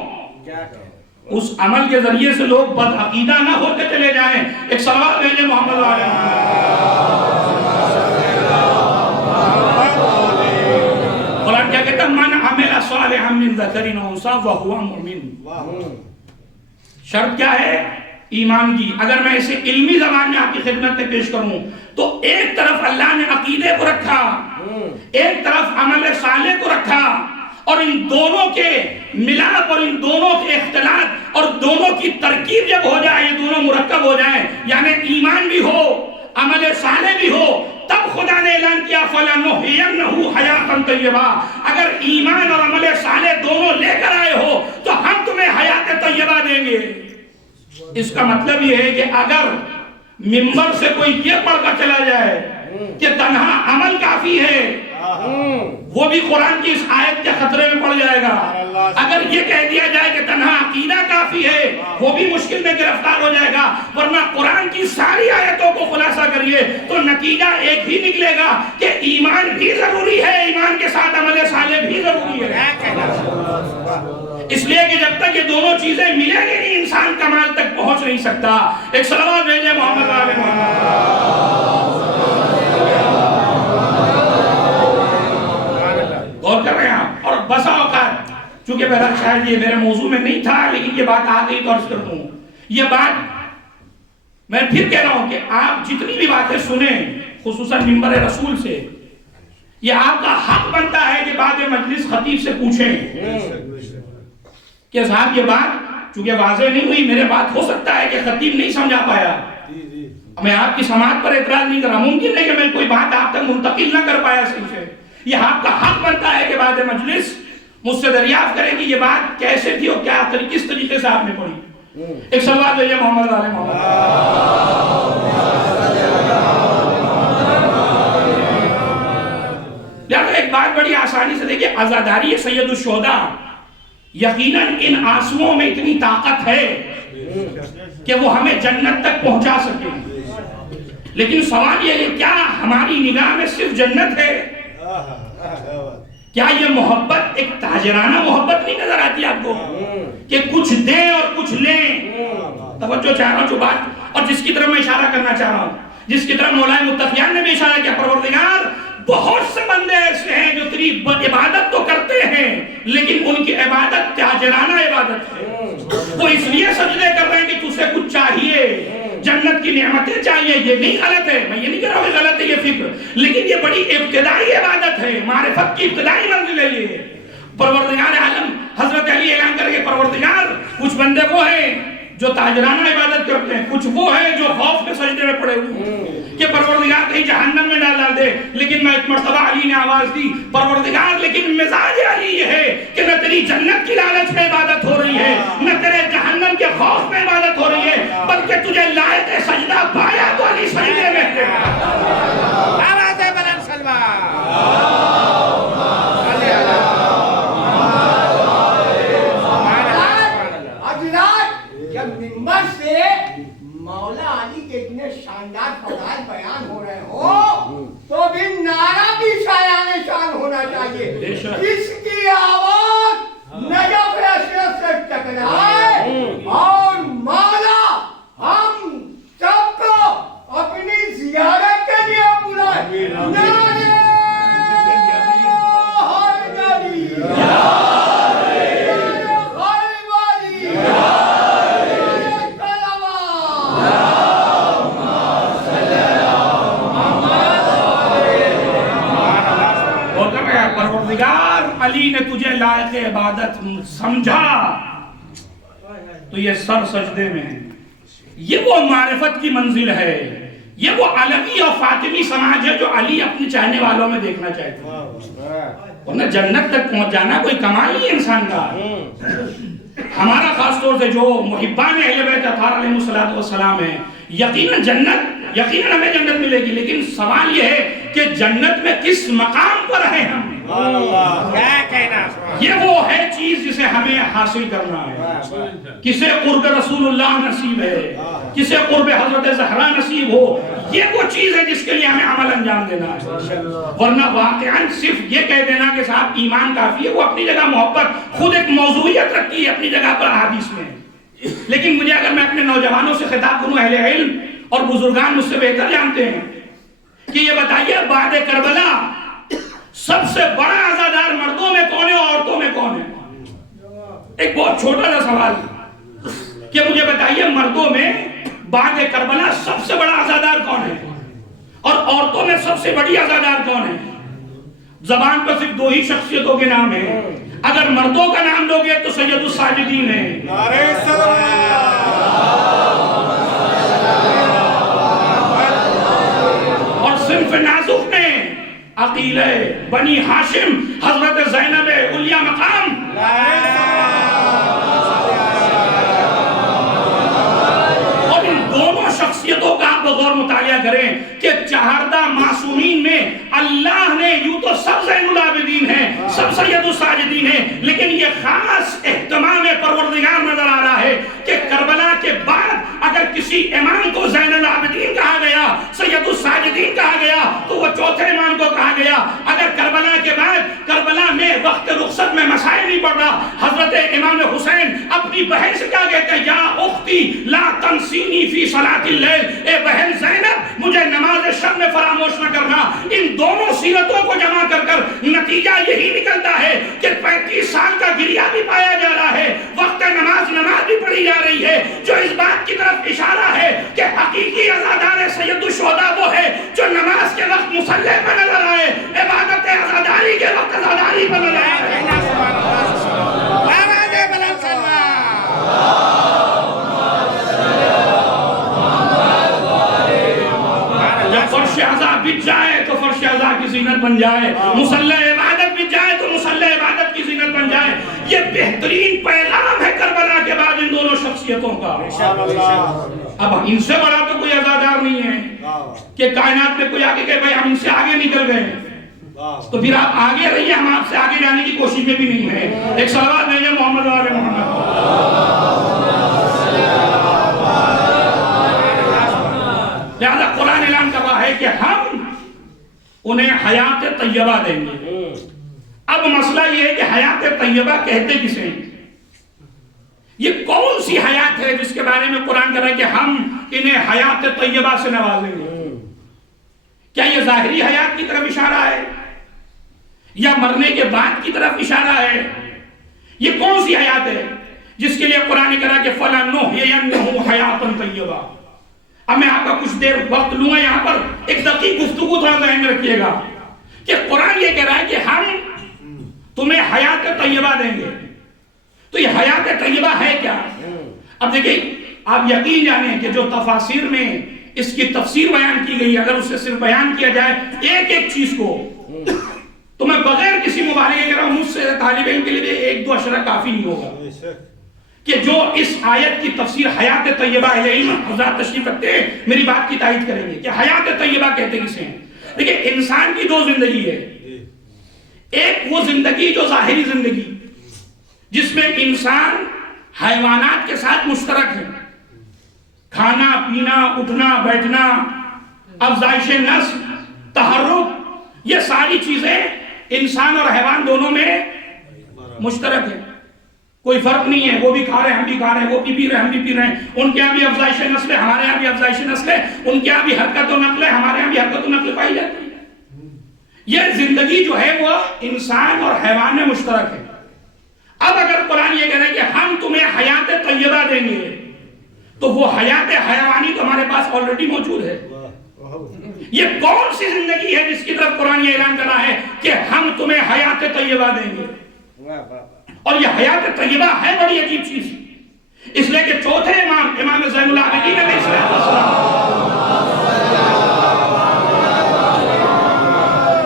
اس عمل کے ذریعے سے لوگ بد عقیدہ نہ ہوتے چلے جائیں. ایک صلوات بھیجیں محمد علیہ. قرآن کیا کہتا ہے؟ من عمل صالحا من ذکر او انثی وہو مؤمن. شرط کیا ہے؟ ایمان کی، اگر میں اسے علمی زبان میں آپ کی خدمت میں پیش کروں تو ایک طرف اللہ نے عقیدے کو رکھا، ایک طرف عمل صالح کو رکھا، اور ان دونوں کے ملاپ اور ان دونوں کے اختلاط اور دونوں کی ترکیب جب ہو جائے، یہ دونوں مرکب ہو جائیں، یعنی ایمان بھی ہو عمل صالح بھی ہو، تب خدا نے اعلان کیا فَلَنُحْيِيَنَّهُ حَيَاةً طَيِّبَةً، اگر ایمان اور عمل صالح دونوں لے کر آئے ہو تو ہم تمہیں حیات طیبہ دیں گے۔ اس کا مطلب یہ ہے کہ اگر منبر سے کوئی یہ پڑھ کر چلا جائے کہ تنہا عمل کافی ہے، وہ بھی قرآن کی اس آیت کے خطرے میں پڑ جائے گا۔ اگر یہ کہہ دیا جائے کہ تنہا عقیدہ کافی ہے، وہ بھی مشکل میں گرفتار ہو جائے گا، ورنہ قرآن کی ساری آیتوں کو خلاصہ کریے تو نتیجہ ایک ہی نکلے گا کہ ایمان بھی ضروری ہے، ایمان کے ساتھ عمل صالح بھی ضروری ہے۔ اس لیے کہ جب تک یہ دونوں چیزیں ملیں گی نہیں، انسان کمال تک پہنچ نہیں سکتا۔ ایک صلوات بھیجیں محمد آل محمد۔ غور کر رہے ہیں آپ؟ اور بسا اوقات چونکہ میرا شاید یہ میرے موضوع میں نہیں تھا، لیکن یہ بات آ گئی تو عرض کر دوں، یہ بات میں پھر کہہ رہا ہوں کہ آپ جتنی بھی باتیں سنیں خصوصاً منبر رسول سے، یہ آپ کا حق بنتا ہے کہ بعد مجلس خطیب سے پوچھیں کہ صاحب یہ بات چونکہ واضح نہیں ہوئی، میرے بات ہو سکتا ہے کہ خطیب نہیں سمجھا پایا، میں آپ کی سماعت پر اعتراض نہیں کر رہا، ممکن ہے کہ میں کوئی بات آپ تک منتقل نہ کر پایا صحیح سے، یہ آپ کا حق بنتا ہے کہ بعد مجلس مجھ سے دریافت کریں کہ یہ بات کیسے تھی اور کیا کس طریقے سے آپ نے پڑھی۔ ایک سوال ہے محمد آل محمد۔ لہذا ایک بات بڑی آسانی سے دیکھیں، عزاداری سید الشہداء، یقیناً ان آنسوؤں میں اتنی طاقت ہے کہ وہ ہمیں جنت تک پہنچا سکے، لیکن سوال یہ ہے کیا ہماری نگاہ میں صرف جنت ہے؟ کیا یہ محبت ایک تاجرانہ محبت نہیں نظر آتی آپ کو کہ کچھ دیں اور کچھ لیں؟ توجہ چاہ رہا ہوں جو بات، اور جس کی طرف میں اشارہ کرنا چاہ رہا ہوں، جس کی طرف مولا متقیان نے بھی اشارہ کیا، پروردگار بہت سے بندے ایسے ہیں جو تیری عبادت تو کرتے ہیں لیکن ان کی عبادت تاجرانہ عبادت ہے، وہ اس لیے سجدے کر رہے ہیں کہ تجھے کچھ چاہیے، جنت کی نعمتیں چاہیے۔ یہ نہیں غلط ہے، میں یہ نہیں کہہ رہا ہوں کہ غلط ہے یہ فکر، لیکن یہ بڑی ابتدائی عبادت ہے، معرفت کی ابتدائی منزل ہے یہ۔ پروردگار عالم حضرت علی اعلان کر کے پروردگار کچھ بندے وہ ہیں جو تاجرانہ عبادت کرتے ہیں، کچھ وہ ہیں جو خوف میں سجدے میں پڑے ہوئے ہیں کہ پروردگار کہیں جہنم میں ڈال دے، لیکن میں ایک مرتبہ علی نے آواز دی پروردگار لیکن مزاج علی یہ ہے کہ نہ تیری جنت کی لالچ میں عبادت ہو رہی ہے نہ تیرے جہنم کے خوف میں عبادت ہو رہی ہے، بلکہ تجھے لائق سجدہ پایا تو علی سجدے میں ہے۔ آواز ہے بلند سلوات۔ مولا علی کے اتنے شاندار فضائل بیان ہو رہے ہو تو بھی نعرہ بھی شایان شان ہونا چاہیے، اس کی آواز نجف اشرف سے ٹکرائے اور مولا ہم سب کو اپنی زیارت کے لیے بلائے۔ نعرہ علی نے تجھے لائق عبادت سمجھا تو یہ سر سجدے میں ہے، یہ وہ معرفت کی منزل ہے، یہ وہ علوی اور فاطمی سماج ہے جو علی اپنے چاہنے والوں میں دیکھنا چاہتے ہیں، ورنہ جنت تک پہنچ جانا کوئی کمال نہیں انسان کا۔ ہمارا خاص طور سے جو محبان اہل بیت اطہار علیہ السلام ہیں، یقیناً ہمیں جنت ملے گی، لیکن سوال یہ ہے کہ جنت میں کس مقام پر ہیں ہم؟ یہ وہ ہے چیز جسے ہمیں حاصل کرنا ہے۔ کسے قرب رسول اللہ نصیب ہے، کسے قرب حضرت زہرا نصیب ہو، یہ وہ چیز ہے جس کے لیے ہمیں عمل انجام دینا ہے، ورنہ واقعاً صرف یہ کہہ دینا کہ صاحب ایمان کافی ہے، وہ اپنی جگہ محبت خود ایک موضوعیت رکھتی ہے اپنی جگہ پر حدیث میں، لیکن مجھے اگر میں اپنے نوجوانوں سے خطاب کروں، اہل علم اور بزرگان مجھ سے بہتر جانتے ہیں کہ یہ بتائیے بعد کربلا سب سے بڑا عزادار مردوں میں کون ہے اور عورتوں میں کون ہے؟ ایک بہت چھوٹا سا سوال کہ مجھے بتائیے مردوں میں بعد کربلا سب سے بڑا عزادار کون ہے اور عورتوں میں سب سے بڑی عزادار کون ہے؟ زبان پر صرف 2 ہی شخصیتوں کے نام ہیں. اگر مردوں کا نام لو گے تو سید الساجدین ہے. اور صنف نازک میں عقیل بنی ہاشم حضرت زینب علیہ مقام. اور ان دونوں شخصیتوں کا آپ غور مطالعہ کریں کہ 14 معصومین میں اللہ نے یوں تو سب زین العابدین ہیں, سب سید الساجدین ہیں, لیکن یہ خاص اہتمام پروردگار نظر آ رہا ہے کہ کربلا کے بعد اگر کسی امام کو زین العابدین کہا گیا, سید الساجدین کہا گیا, تو وہ چوتھے امام کو کہا گیا. اگر کربلا کے بعد کربلا میں وقت رخصت میں مسائل نہیں پڑ رہا, حضرت امام حسین اپنی بہن سے کیا کہتے ہیں, یا اختی لا تنسینی فی صلاۃ اللیل, اے بہن زینب مجھے نماز شب میں فراموش نہ کرنا. ان دونوں سیرتوں کو جمع کر نتیجہ یہی نکلتا ہے کہ 35 سال کا گریہ بھی پایا جا رہا ہے, وقت نماز بھی پڑھی جا رہی ہے, جو اس بات کی طرف اشارہ ہے کہ حقیقی عزادار سید الشہداء وہ ہے جو نماز کے وقت مصلی پر نظر آئے, عبادت عزاداری کے وقت عزاداری پر نظر آئے. جب فرش عزا بچ جائے تو فرش عزا کی زینت بن جائے, مصلی عبادت بچ جائے تو مصلی عبادت کی زینت بن جائے. یہ بہترین پیغام ہے کربلا کے بعد ان دونوں شخصیتوں کا. اب ان سے بڑا تو کوئی عزادار نہیں ہے کہ کائنات میں کوئی آگے کہ بھائی ہم ان سے آگے نکل گئے, تو پھر آپ آگے رہیے, ہم آپ سے آگے جانے کی کوشش میں بھی نہیں ہے. ایک صلوات بھیجیں محمد وآل محمد. لہذا قرآن اعلان کر رہا ہے کہ ہم انہیں حیات طیبہ دیں گے. اب مسئلہ یہ ہے کہ حیات طیبہ کہتے کسے ہیں؟ یہ کون سی حیات ہے جس کے بارے میں قرآن کہہ رہا ہے کہ ہم انہیں حیات طیبہ سے نوازیں گے؟ کیا یہ ظاہری حیات کی طرف اشارہ ہے یا مرنے کے بعد کی طرف اشارہ ہے؟ یہ کون سی حیات ہے جس کے لیے قرآن کہہ رہا ہے کہ فَلَنُحْيِيَنَّهُ حَيَاةً طَيِّبَةً؟ اب میں آپ کا کچھ دیر وقت لوں گا یہاں پر, ایک دقیق گفتگو تھوڑا ذہن میں رکھیے گا کہ قرآن یہ کہہ رہا ہے کہ ہم تمہیں حیات طیبہ دیں گے. تو یہ حیات طیبہ ہے کیا؟ اب دیکھیں, آپ یقین جانیں کہ جو تفاسیر میں اس کی تفسیر بیان کی گئی, اگر اسے صرف بیان کیا جائے ایک ایک چیز کو, تو میں بغیر کسی مبالغے کر رہا ہوں, مجھ سے طالب علم کے لیے 1-2 اشرہ کافی نہیں ہوگا کہ جو اس آیت کی تفسیر حیات طیبہ اہل علم حضرات تشریف رکھتے ہیں میری بات کی تائید کریں گے کہ حیات طیبہ کہتے کسے ہیں. دیکھیں, انسان کی 2 زندگی ہے. ایک وہ زندگی جو ظاہری زندگی جس میں انسان حیوانات کے ساتھ مشترک ہے, کھانا پینا اٹھنا بیٹھنا افزائش نسل تحرک, یہ ساری چیزیں انسان اور حیوان دونوں میں مشترک ہے, کوئی فرق نہیں ہے. وہ بھی کھا رہے ہیں ہم بھی کھا رہے ہیں, وہ بھی پی رہے ہیں ہم بھی پی رہے ہیں, ان کے یہاں بھی افزائش نسل ہے ہمارے یہاں بھی افزائش نسل ہے, ان کے یہاں بھی حرکت و نقل ہے ہمارے یہاں بھی حرکت و نقل پائی جاتی ہے. یہ زندگی جو ہے وہ انسان اور حیوان میں مشترک ہے. اب اگر قرآن یہ کہہ رہا ہے کہ ہم تمہیں حیات طیبہ دیں گے, تو وہ حیات حیوانی تو ہمارے پاس آلریڈی موجود ہے. یہ کون سی زندگی ہے جس کی طرف قرآن یہ اعلان کر رہا ہے کہ ہم تمہیں حیات طیبہ دیں گے؟ اور یہ حیات طیبہ ہے بڑی عجیب چیز, اس لیے کہ چوتھے امام زین العابدین علیہ السلام,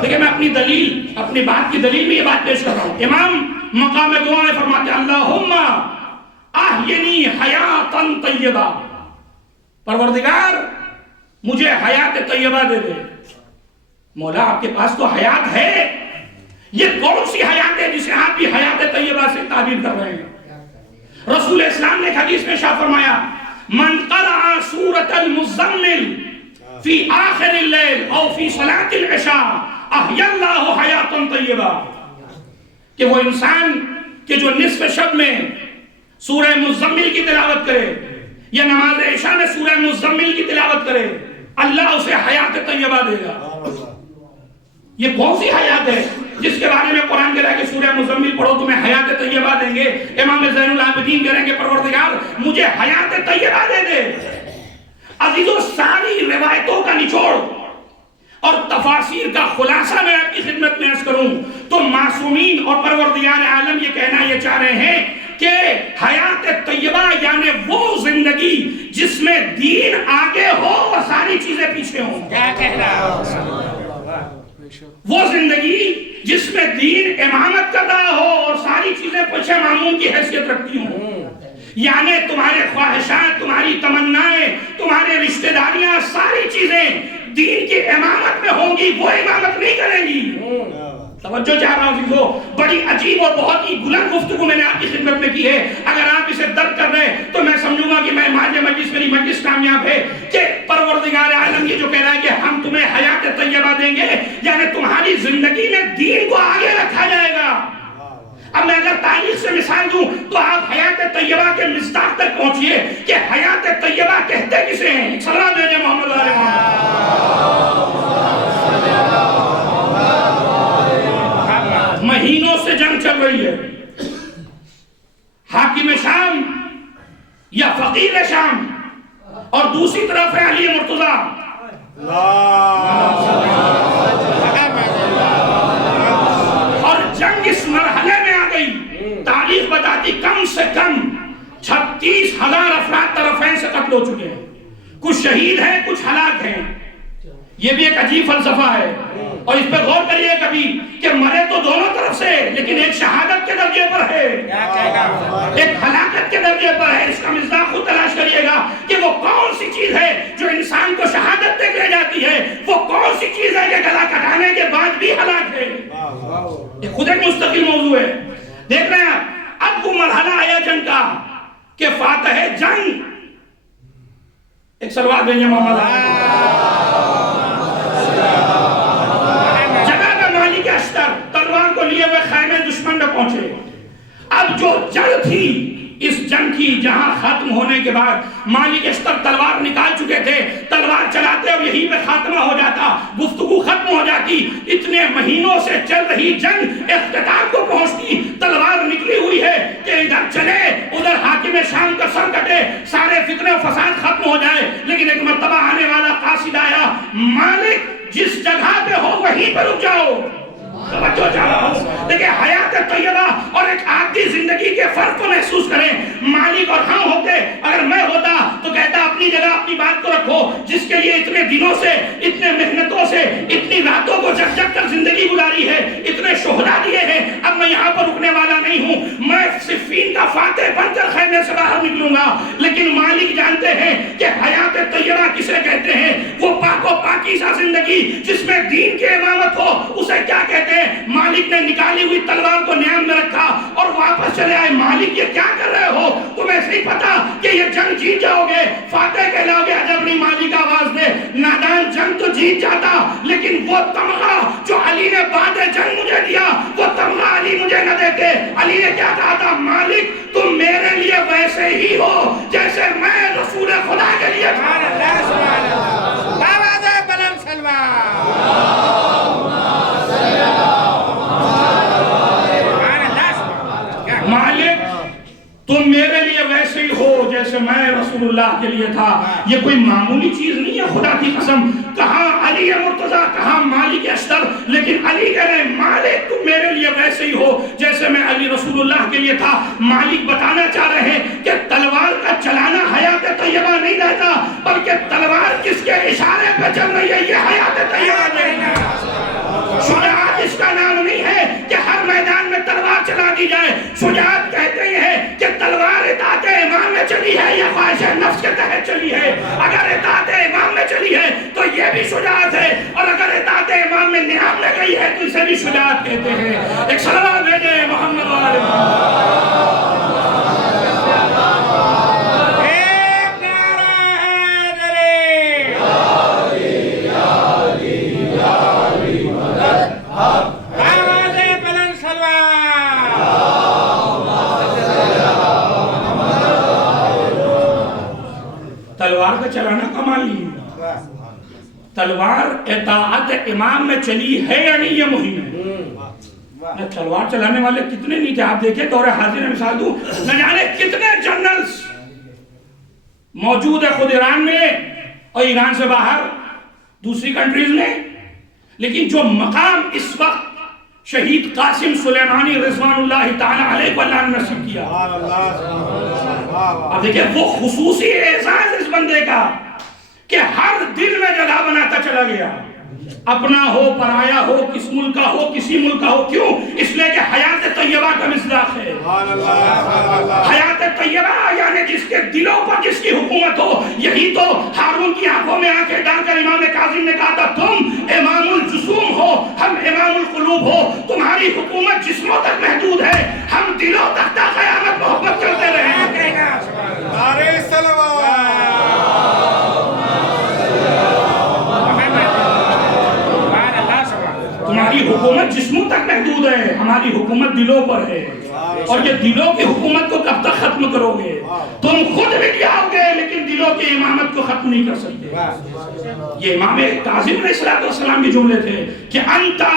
لیکن میں اپنی دلیل, اپنی بات کی دلیل میں یہ بات پیش کر رہا ہوں. امام مقام دعا میں فرماتے ہیں اللہم احینی حیاتا طیبہ, پروردگار مجھے حیات طیبہ دے دے. مولا آپ کے پاس تو حیات ہے, یہ کون سی حیات ہے جسے آپ بھی حیات طیبہ سے تعبیر کر رہے ہیں؟ رسول اسلام نے حدیث میں شاہ فرمایا من قرأ سورة المزمل فی آخر اللیل او فی صلاة العشاء احیا اللہ حیاتا طیبہ, کہ وہ انسان کہ جو نصف شب میں سورہ مزمل کی تلاوت کرے یا نماز عشاء میں سورہ مزمل کی تلاوت کرے, اللہ اسے حیات طیبہ دے گا. یہ کون سی حیات ہے جس کے بارے میں قرآن کہہ رہا ہے کہ سورہ مزمل پڑھو تمہیں حیات طیبہ دیں گے، امام زین العابدین کہہ رہے ہیں کہ پروردگار مجھے حیات طیبہ دے دے۔ عزیزو، ساری روایتوں کا نچوڑ اور تفاسیر کا خلاصہ میں آپ کی خدمت میں عرض کروں تو معصومین اور پروردگار عالم یہ کہنا یہ چاہ رہے ہیں کہ حیات طیبہ یعنی وہ زندگی جس میں دین آگے ہو اور ساری چیزیں پیچھے ہوں۔ کیا کہہ رہا وہ زندگی جس میں دین امامت کر رہا ہو اور ساری چیزیں پیچھے معمول کی حیثیت رکھتی ہوں، یعنی تمہارے خواہشات، تمہاری تمنائیں، تمہارے رشتہ داریاں، ساری چیزیں دین کی امامت میں ہوں گی، وہ امامت نہیں کریں گی۔ توجہ چاہ رہا ہوں سیکھو، بڑی عجیب اور بہت ہی بلند گفتگو میں نے آپ کی خدمت میں کی ہے۔ اگر آپ اسے درک کر رہے تو میں سمجھوں گا کہ میں ماجد مجلس، میری مجلس کامیاب ہے کہ پروردگار عالم یہ جو کہہ رہا ہے کہ ہم تمہیں حیات طیبہ دیں گے، یعنی تمہاری زندگی میں دین کو آگے رکھا جائے گا۔ اب میں اگر تاریخ سے مثال دوں تو آپ حیات طیبہ کے مصداق تک پہنچئے کہ حیات طیبہ کہتے کسے ہیں؟ صلوات بھیجیں محمد علیہ محمد۔ مہینوں سے جنگ چل رہی ہے، حاکم شام یا فقیر شام، اور دوسری طرف ہے علی مرتضیٰ۔ اور جنگ اس مرحلے میں آ گئی، تاریخ بتاتی کم سے کم 36,000 افراد طرفین سے قتل ہو چکے ہیں، کچھ شہید ہیں، کچھ ہلاک ہیں۔ یہ بھی ایک عجیب فلسفہ ہے، اور اس پہ غور کریے کبھی کہ مرے تو دونوں طرف سے، لیکن ایک شہادت کے درجے پر ہے، ایک ہلاکت کے درجے پر ہے۔ اس کا مصداق خود تلاش کریے گا کہ وہ کون سی چیز ہے جو انسان کو شہادت تک لے جاتی ہے، وہ کون سی چیز ہے کہ گلا کٹانے کے بعد بھی ہلاک ہے۔ یہ خود ایک مستقل موضوع ہے۔ دیکھ رہے ہیں اب وہ مرحلہ آیا جنگ کا کہ فاتح جنگ، ایک صلوات بھیجیں محمد، تلوار کو لیے ہوئے خیمے دشمن میں پہنچے۔ اب جو جنگ تھی اس جنگ کی، جہاں ختم ہونے کے بعد مالک اشتر تلوار نکال چکے تھے، تلوار چلاتے اور یہیں پہ خاتمہ ہو جاتا، گفتگو ختم ہو جاتی۔ اتنے مہینوں سے چل رہی جنگ اختتام کو پہنچتی، تلوار نکلی ہوئی ہے کہ ادھر چلے ادھر حاکم شام کا سر کٹے، سارے فتنے و فساد ختم ہو جائے۔ لیکن ایک مرتبہ آنے والا قاصد آیا، مالک جس جگہ پہ ہو وہیں پہ رک جاؤ۔ توجہ چاہتا ہوں، دیکھیں حیات طیبہ اور ایک عادی زندگی کے فرق کو محسوس کریں۔ مالک اور ہم ہوتے، اگر میں ہوتا تو کہتا اپنی جگہ اپنی بات کو رکھو، جس کے لیے اتنے دنوں سے، اتنے محنتوں سے، اتنی راتوں کو جگ جگ کر زندگی گزاری ہے، اتنے شہداء دیے ہیں، اب میں یہاں پر رکنے والا نہیں ہوں، میں صفین کا فاتح بن کر خیمے سے باہر نکلوں گا۔ لیکن مالک جانتے ہیں کہ حیات طیبہ کسے کہتے ہیں، وہ پاک و پاکیزہ زندگی جس میں دین کی امامت ہو، اسے کیا کہتے ہیں؟ مالک نے نکالی ہوئی تلوار کو نیام میں رکھا اور واپس چلے آئے۔ مالک یہ کیا کر رہے ہو؟ تمہیں نہیں پتا کہ یہ جنگ جیت جاؤ گے، فاتح کہلاؤ گے؟ عجب نہیں، مالک آواز دے، نادان جنگ تو جیت جاتا، لیکن وہ تمغہ جو علی نے بعد جنگ مجھے دیا، وہ تمغہ علی مجھے نہ دیتے۔ علی نے کیا کہا تھا؟ مالک تم میرے لیے ویسے ہی ہو جیسے میں رسول خدا کے لیے تھا۔ مالک تم میرے لیے ویسے ہی ہو جیسے میں رسول اللہ کے لیے تھا۔ یہ کوئی معمولی چیز نہیں ہے، خدا کی قسم، کہاں علی مرتضیٰ، کہاں مالک اشتر، لیکن علی کہہ رہے ہیں مالک تم میرے لیے ویسے ہی ہو جیسے میں علی رسول اللہ کے لیے تھا۔ مالک بتانا چاہ رہے ہیں کہ تلوار کا چلانا حیات طیبہ نہیں رہتا، بلکہ تلوار کس کے اشارے پہ چل رہی ہے، یہ حیات طیبہ نہیں ہے۔ شجاعت اس کا نام نہیں ہے کہ ہر میدان میں تلوار چلا دی جائے۔ شجاعت کہتے ہیں کہ تلوار اطاعت امام میں چلی ہے یا خواہش نفس کے تحت چلی ہے۔ اگر اطاعت امام میں چلی ہے تو یہ بھی شجاعت ہے، اور اگر اطاعت امام میں نیام میں گئی ہے تو اسے بھی شجاعت کہتے ہیں۔ ایک صلوات بھیجیں محمد و آل محمد۔ تلوار کا چلانا کمال نہیں ہے، تلوار اطاعت امام میں چلی ہے یا نہیں، یہ مہم ہے۔ تلوار چلانے والے کتنے نہیں تھے. آپ دیکھیں دور حاضر میں مثال دوں, نہ جانے کتنے جنرلز موجود ہے خود ایران میں اور ایران سے باہر دوسری کنٹریز میں, لیکن جو مقام اس وقت شہید قاسم سلیمانی رضوان اللہ تعالی علیہ کو اللہ نے نصیب کیا. اب دیکھیں وہ خصوصی اعزاز اس بندے کا کہ ہر دل میں جگہ بناتا چلا گیا, اپنا ہو پرایا ہو کس ملک کا ہو کسی ملک کا ہو. کیوں؟ اس لیے کہ حیات طیبہ کا مصداق ہے. حیات طیبہ یعنی جس کے دلوں پر جس کی حکومت ہو. یہی تو ہارون کی آنکھوں میں آنکھیں ڈال کر امام کاظم نے کہا تھا تم امام الجسوم ہو ہم امام القلوب ہو. تمہاری حکومت جسموں تک محدود ہے, ہم دلوں تک تا قیامت محبت کرتے رہے. تمہاری حکومت جسموں تک محدود ہے, ہماری حکومت دلوں پر ہے. اور یہ دلوں کی حکومت کو کب تک ختم کرو گے؟ تم خود بھی جاؤ گے لیکن دلوں کی امامت کو ختم نہیں کر سکتے. یہ امام کاظم علیہ السلام کے جملے تھے کہ انتا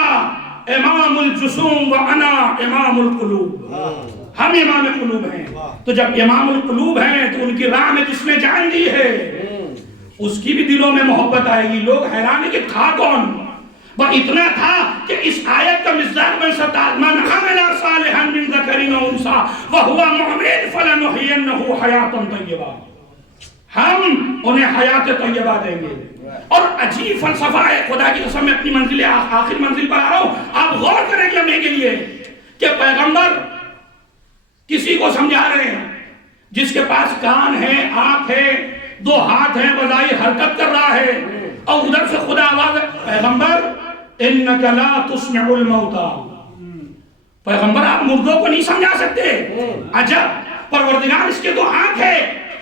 امام الجسوم و انا امام القلوب. ہم امام قلوب ہیں. تو جب امام القلوب ہیں تو ان کی راہ میں جس نے جان دی ہے اس کی بھی دلوں میں محبت آئے گی. لوگ حیران ہے کہ تھا کون؟ وہ اتنا تھا کہ اس آیت کا مصداق میں ستا من عمل صالحا من ذکر و انثى وهو مؤمن فلنحيينه حیاتا طیبہ. ہم انہیں حیات طیبہ دیں گے. اور عجیب فلسفہ ہے, خدا کی قسم میں اپنی منزل آخر منزل پر آ رہا ہوں. آپ غور کریں لمحے کے لیے کہ پیغمبر کسی کو سمجھا رہے ہیں جس کے پاس کان ہے, آنکھ ہے, دو ہاتھ ہیں, بظاہر حرکت کر رہا ہے, اور ادھر سے خدا آواز ہے پیغمبر انک لا تسمع الموتى. پیغمبر آپ مردوں کو نہیں سمجھا سکتے. عجب, پروردگار اس کے تو آنکھ ہے,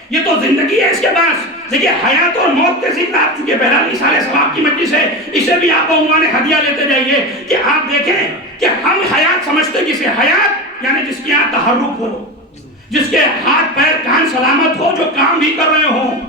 یہ تو زندگی ہے اس کے پاس. دیکھیے حیات اور موت کے ذکر آپ چکے, بہرحال عیسیٰ علیہ السلام کی مجلس ہے, اسے بھی آپ عنوان ہدیہ لیتے جائیے کہ آپ دیکھیں کہ ہم حیات سمجھتے کسے. حیات یعنی جس کی یہاں تحرک ہو, جس کے ہاتھ پیر کان سلامت ہو, جو کام بھی کر رہے ہوں,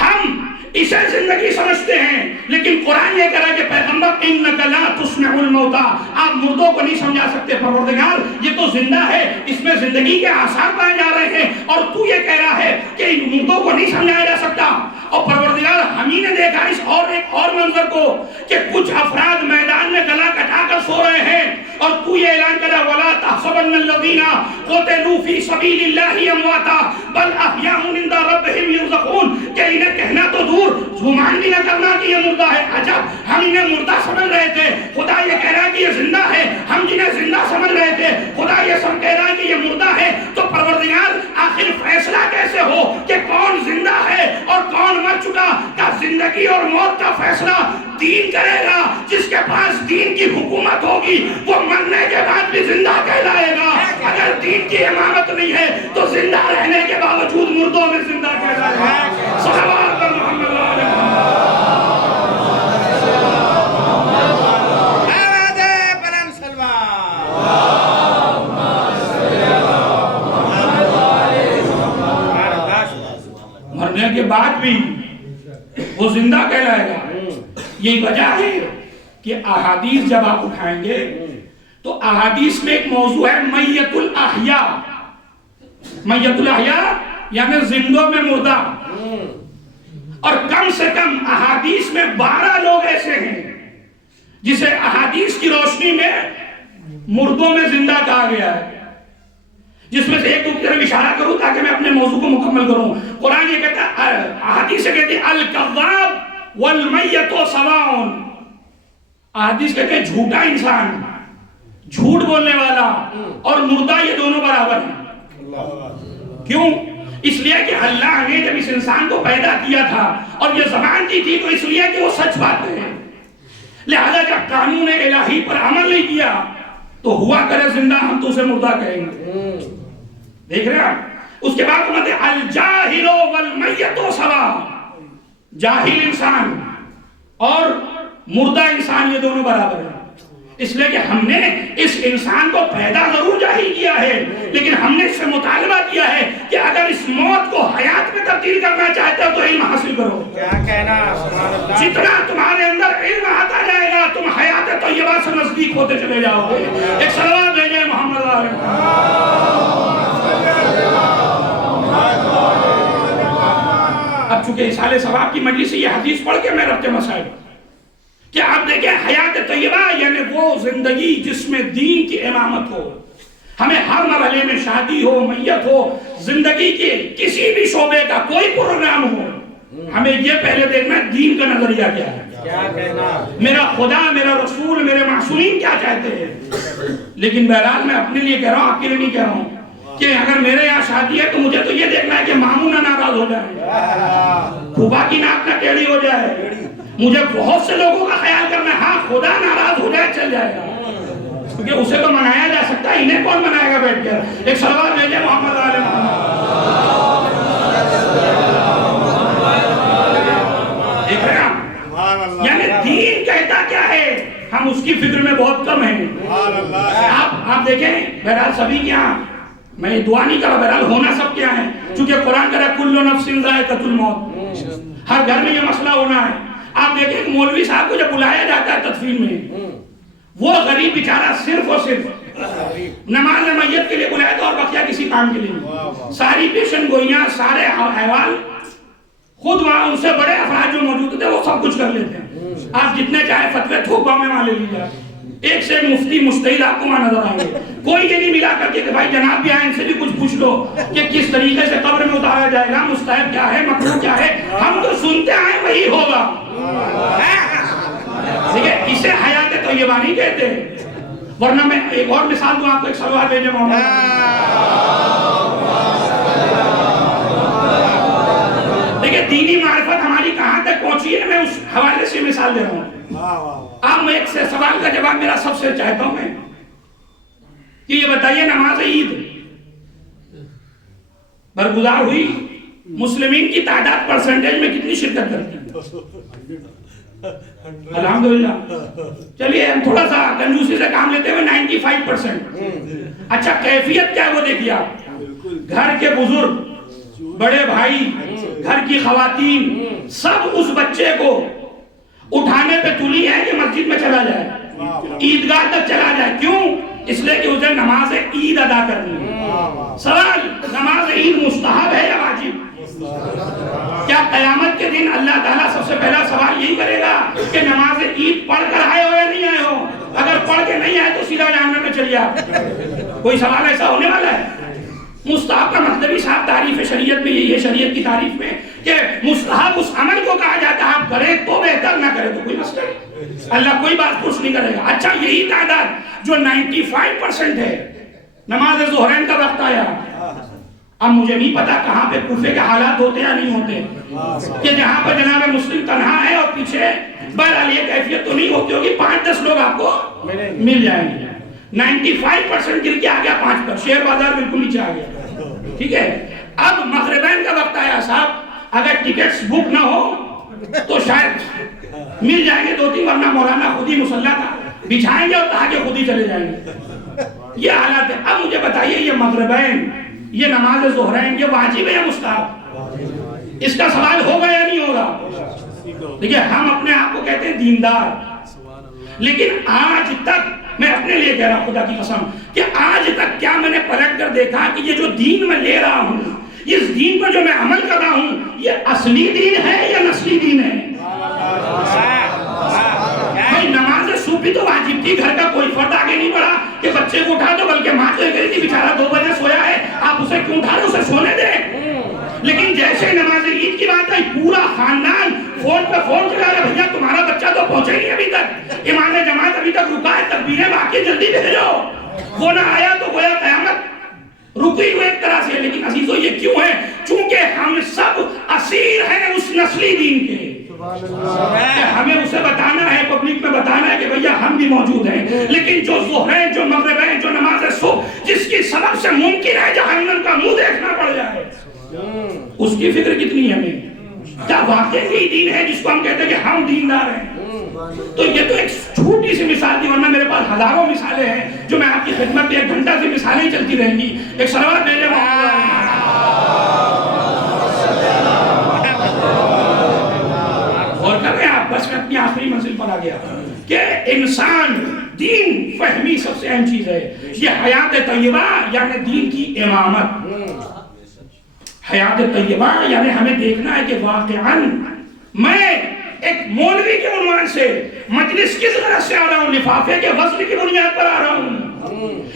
ہم اسے زندگی سمجھتے ہیں. لیکن قرآن یہ کہہ رہا ہے کہ پیغمبر انک لا تسمع الموتى, آپ مردوں کو نہیں سمجھا سکتے. پروردگار یہ تو زندہ ہے, اس میں زندگی کے آثار پائے جا رہے ہیں, اور تو یہ کہہ رہا ہے کہ ان مردوں کو نہیں سمجھایا جا سکتا. اور پروردگار ہم ہی نے دیکھا اس ایک اور منظر کو کہ کچھ افراد میدان میں گلا کٹا کر سو رہے ہیں, اور تو یہ اعلان کرا ولا تحسبن الذين قتلوا في سبيل الله امواتا بل احياء عند ربهم يرزقون. کہ انہیں کہنا تو دور, گمان بھی نہ کرنا کہ یہ مردہ ہے. عجب, ہم انہیں مردہ سمجھ رہے تھے, خدا یہ کہہ رہا ہے کہ یہ زندہ ہے. ہم جنہیں زندہ سمجھ رہے تھے, خدا یہ سب کہہ رہا ہے کہ یہ مردہ ہے. تو پروردگار آخر فیصلہ کیسے ہو کہ کون زندہ ہے اور کون مر چکا؟ کا زندگی اور موت کا فیصلہ دین کرے گا. جس کے پاس دین کی حکومت ہوگی وہ مرنے کے بعد بھی زندہ کہلائے گا. اگر دین کی امامت نہیں ہے تو زندہ رہنے کے باوجود مردوں میں زندہ کہلائے گا. صلوات پر محمد علیہ مرنے کے بعد بھی وہ زندہ کہلائے گا. یہی وجہ ہے کہ احادیث جب آپ اٹھائیں گے تو احادیث میں ایک موضوع ہے میت الاحیاء. میت الاحیاء یعنی زندوں میں مردہ. اور کم سے کم احادیث میں 12 لوگ ایسے ہیں جسے احادیث کی روشنی میں مردوں میں زندہ کہا گیا ہے. جس میں سے ایک دو کی طرف اشارہ کروں تاکہ میں اپنے موضوع کو مکمل کروں. قرآن یہ کہتا ہے, احادیث کہتی ہے الکذاب والمیت سواء. احادیث کہتے ہیں جھوٹا انسان, جھوٹ بولنے والا اور مردہ یہ دونوں برابر ہیں. کیوں؟ اس لیے کہ اللہ نے جب اس انسان کو پیدا کیا تھا اور یہ زبان دی تھی تو اس لیے کہ وہ سچ بات ہے. لہذا جب قانون الہی پر عمل نہیں کیا تو ہوا کرے زندہ, ہم تو اسے مردہ کہیں گے. دیکھ رہے ہیں. اس کے بعد کہتے ہیں الجاہل والمیت سواء. جاہل انسان اور مردہ انسان یہ دونوں برابر ہیں. اس لیے کہ ہم نے اس انسان کو پیدا ضرور جاہل کیا ہے، لیکن ہم نے اس سے مطالبہ کیا ہے کہ اگر اس موت کو حیات میں تبدیل کرنا چاہتے ہو تو علم حاصل کرو۔ کیا کہنا، سبحان اللہ۔ جتنا تمہارے اندر علم آتا جائے گا تم حیات طیبہ سے نزدیک ہوتے چلے جاؤ گے۔ ایک صلوات بھیجیں محمد علیہ اب چونکہ اصحال ثواب کی مجلس سے یہ حدیث پڑھ کے میں ربط مسائل کہ آپ دیکھیں حیات طیبہ یعنی وہ زندگی جس میں دین کی امامت ہو۔ ہمیں ہر مرحلے میں شادی ہو، میت ہو، زندگی کے کسی بھی شعبے کا کوئی پروگرام ہو، ہمیں یہ پہلے دیکھنا ہے دین کا نظریہ کیا ہے، کیا کہنا، میرا خدا، میرا رسول، میرے معصومین کیا چاہتے ہیں۔ لیکن بہرحال میں اپنے لیے کہہ رہا ہوں، آپ کے لیے نہیں کہہ رہا ہوں کہ اگر میرے یہاں شادی ہے تو مجھے تو یہ دیکھنا ہے کہ ماموں نہ ناراض ہو جائے، پھوپھا کی ناک نہ ٹیڑھی ہو جائے، مجھے بہت سے لوگوں کا خیال کرنا ہے۔ ہاں خدا ناراض ہو جائے چل جائے گا، کیونکہ اسے تو منایا جا سکتا ہے، انہیں کون منائے گا بیٹھ کر۔ ایک صلوات بھیجیں محمد علیہ محمد۔ دیکھ رہے ہیں یعنی دین کہتا کیا ہے، ہم اس کی فکر میں بہت کم ہیں۔ آپ دیکھیں بہرحال سبھی کے یہاں، میں دعا نہیں کر رہا، بہرحال ہونا سب کے یہاں ہے، چونکہ قرآن کہہ رہا ہے کل نفس ذائقۃ الموت، ہر گھر میں یہ مسئلہ ہونا ہے۔ آپ دیکھیں کہ مولوی صاحب کو جب بلایا جاتا ہے تدفین میں، وہ غریب بیچارہ صرف اور صرف نماز میت کے لیے بلایا تھا اور بقیہ کسی کام کے لیے نہیں۔ ساری پیشن گوئیاں، سارے احوال خود وہاں ان سے بڑے افراد جو موجود تھے وہ سب کچھ کر لیتے ہیں۔ آپ جتنے چاہے فتوے تھوک باؤں میں وہاں لے لیجیے، ایک سے مفتی مجتہد آپ کو وہاں نظر آئیں گے، کوئی یہ نہیں ملا کر کے کہ بھائی جناب بھی آئے ان سے بھی کچھ پوچھ لو کہ کس طریقے سے قبر میں اتارا جائے گا، مستحب کیا ہے، مکروہ کیا ہے۔ ہم تو سنتے آئے وہی ہوگا، اسے حیات طیبہ نہیں کہتے۔ ورنہ میں ایک اور مثال دوں آپ کو، ایک صلوات بھیجیں محمد۔ دیکھیں دینی معرفت ہماری کہاں تک پہنچی ہے، میں اس حوالے سے مثال دے رہا ہوں۔ اب میں ایک سے سوال کا جواب میرا سب سے چاہتا ہوں میں کہ یہ بتائیے نماز عید برگزار ہوئی، مسلمین کی تعداد پرسنٹیج میں کتنی شرکت کرتی ہے؟ الحمدللہ۔ چلیے ہم تھوڑا سا کنجوسی سے کام لیتے ہوئے 95%۔ اچھا کیفیت کیا ہے وہ دیکھیے آپ، گھر کے بزرگ، بڑے بھائی، گھر کی خواتین سب اس بچے کو اٹھانے پہ تلی ہے کہ مسجد میں چلا جائے، عیدگاہ تک چلا جائے۔ کیوں؟ اس لیے کہ اسے نماز عید ادا کرنی ہے۔ سوال، نماز عید مستحب ہے یا واجب؟ کیا قیامت کے دن اللہ تعالیٰ سب سے پہلا سوال یہی کرے گا کہ نماز عید پڑھ کر آئے ہو یا نہیں آئے ہو؟ اگر پڑھ کے نہیں آئے تو سیدھا جہنم میں چلے جا۔ کوئی سوال ایسا ہونے والا ہے؟ مستحب کا مطلب ہی صاحب تعریف شریعت میں یہی ہے، شریعت کی تعریف میں کہ مستحب اس عمل کو کہا جاتا ہے، آپ کریں تو بہتر، نہ کریں تو کوئی مسئلہ نہیں، اللہ کوئی بات پوچھ نہیں کرے گا۔ اچھا یہی تعداد جو 95% ہے، نماز ظہرین کا وقت آیا، اب مجھے نہیں پتا کہاں پہ کوفے کے حالات ہوتے یا نہیں ہوتے کہ جہاں پر جناب مسلم تنہا ہے اور پیچھے بہرحال یہ کیفیت تو نہیں ہوتی ہوگی، 5-10 لوگ آپ کو مل جائیں گے۔ 95% گر کے آ گیا 5 پر، شیئر بازار بالکل نیچے آ گیا، ٹھیک ہے۔ اب مغربین کا وقت آیا صاحب، اگر ٹکٹس بک نہ ہو تو شاید مل جائیں گے 2-3، ورنہ مولانا خود ہی مصلی کا بچھائیں گے اور تاکہ خود ہی چلے جائیں گے۔ یہ حالات ہے۔ اب مجھے بتائیے یہ مغربین، یہ نماز ظہرین، یہ واجب ہے یا مستحب؟ اس کا سوال ہوگا یا نہیں ہوگا؟ دیکھیں ہم اپنے آپ کو کہتے ہیں دیندار، لیکن آج تک میں اپنے لیے کہہ رہا ہوں خدا کی قسم کہ آج تک کیا میں نے پلٹ کر دیکھا کہ یہ جو دین میں لے رہا ہوں، اس دین پر جو میں عمل کر رہا ہوں، یہ اصلی دین ہے یا نسلی دین ہے؟ بھائی نماز صبح تو واجب تھی، گھر کا کوئی فرد آگے نہیں بڑھا کہ بچے کو اٹھا دو، بلکہ ماں تو کہی تھی بیچارہ 2 بجے سویا ہے، آپ اسے کیوں اٹھا رہے، اسے سونے دیں۔ لیکن جیسے نماز عید کی بات آئی، پورا خاندان فون پہ فون چلا رہا ہے، بھیا تمہارا بچہ تو پہنچے نہیں ابھی تک، امام جماعت ابھی تک رکا ہے، تکبیریں باقی جلدی بھیجو، وہ نہ آیا تو گویا قیامت رکی ہوئی ایک طرح سے۔ لیکن عزیزو یہ کیوں ہے؟ چونکہ ہم سب اسیر ہیں اس نسلی دین کے، کہ ہمیں اسے بتانا ہے، پبلک میں بتانا ہے کہ بھیا ہم بھی موجود ہیں۔ لیکن جو ظہرین، جو مغربین، جو نماز صبح جس کی سبب سے ممکن ہے جہنم کا منہ دیکھنا پڑ جائے، اس کی فکر کتنی ہے ہمیں؟ کیا واقعی یہی دین ہے جس کو ہم کہتے ہیں کہ ہم دیندار ہیں؟ تو یہ تو ایک چھوٹی سی مثال تھی، ورنہ میرے پاس ہزاروں مثالیں ہیں جو میں آپ کی خدمت میں 1 گھنٹہ سے مثالیں چلتی رہیں گی. ایک صلوات بھیجیں غور کر رہے ہیں آپ. بس میں اپنی آخری منزل پر آ گیا کہ انسان دین فہمی سب سے اہم چیز ہے. یہ حیات طیبہ یعنی دین کی امامت. حیات طیبہ یعنی ہمیں دیکھنا ہے کہ واقعاً میں ایک مولوی کے عنوان سے مجلس کس غرض سے آ رہا ہوں؟ لفافے کے وزن کی بنیاد پر آ رہا ہوں،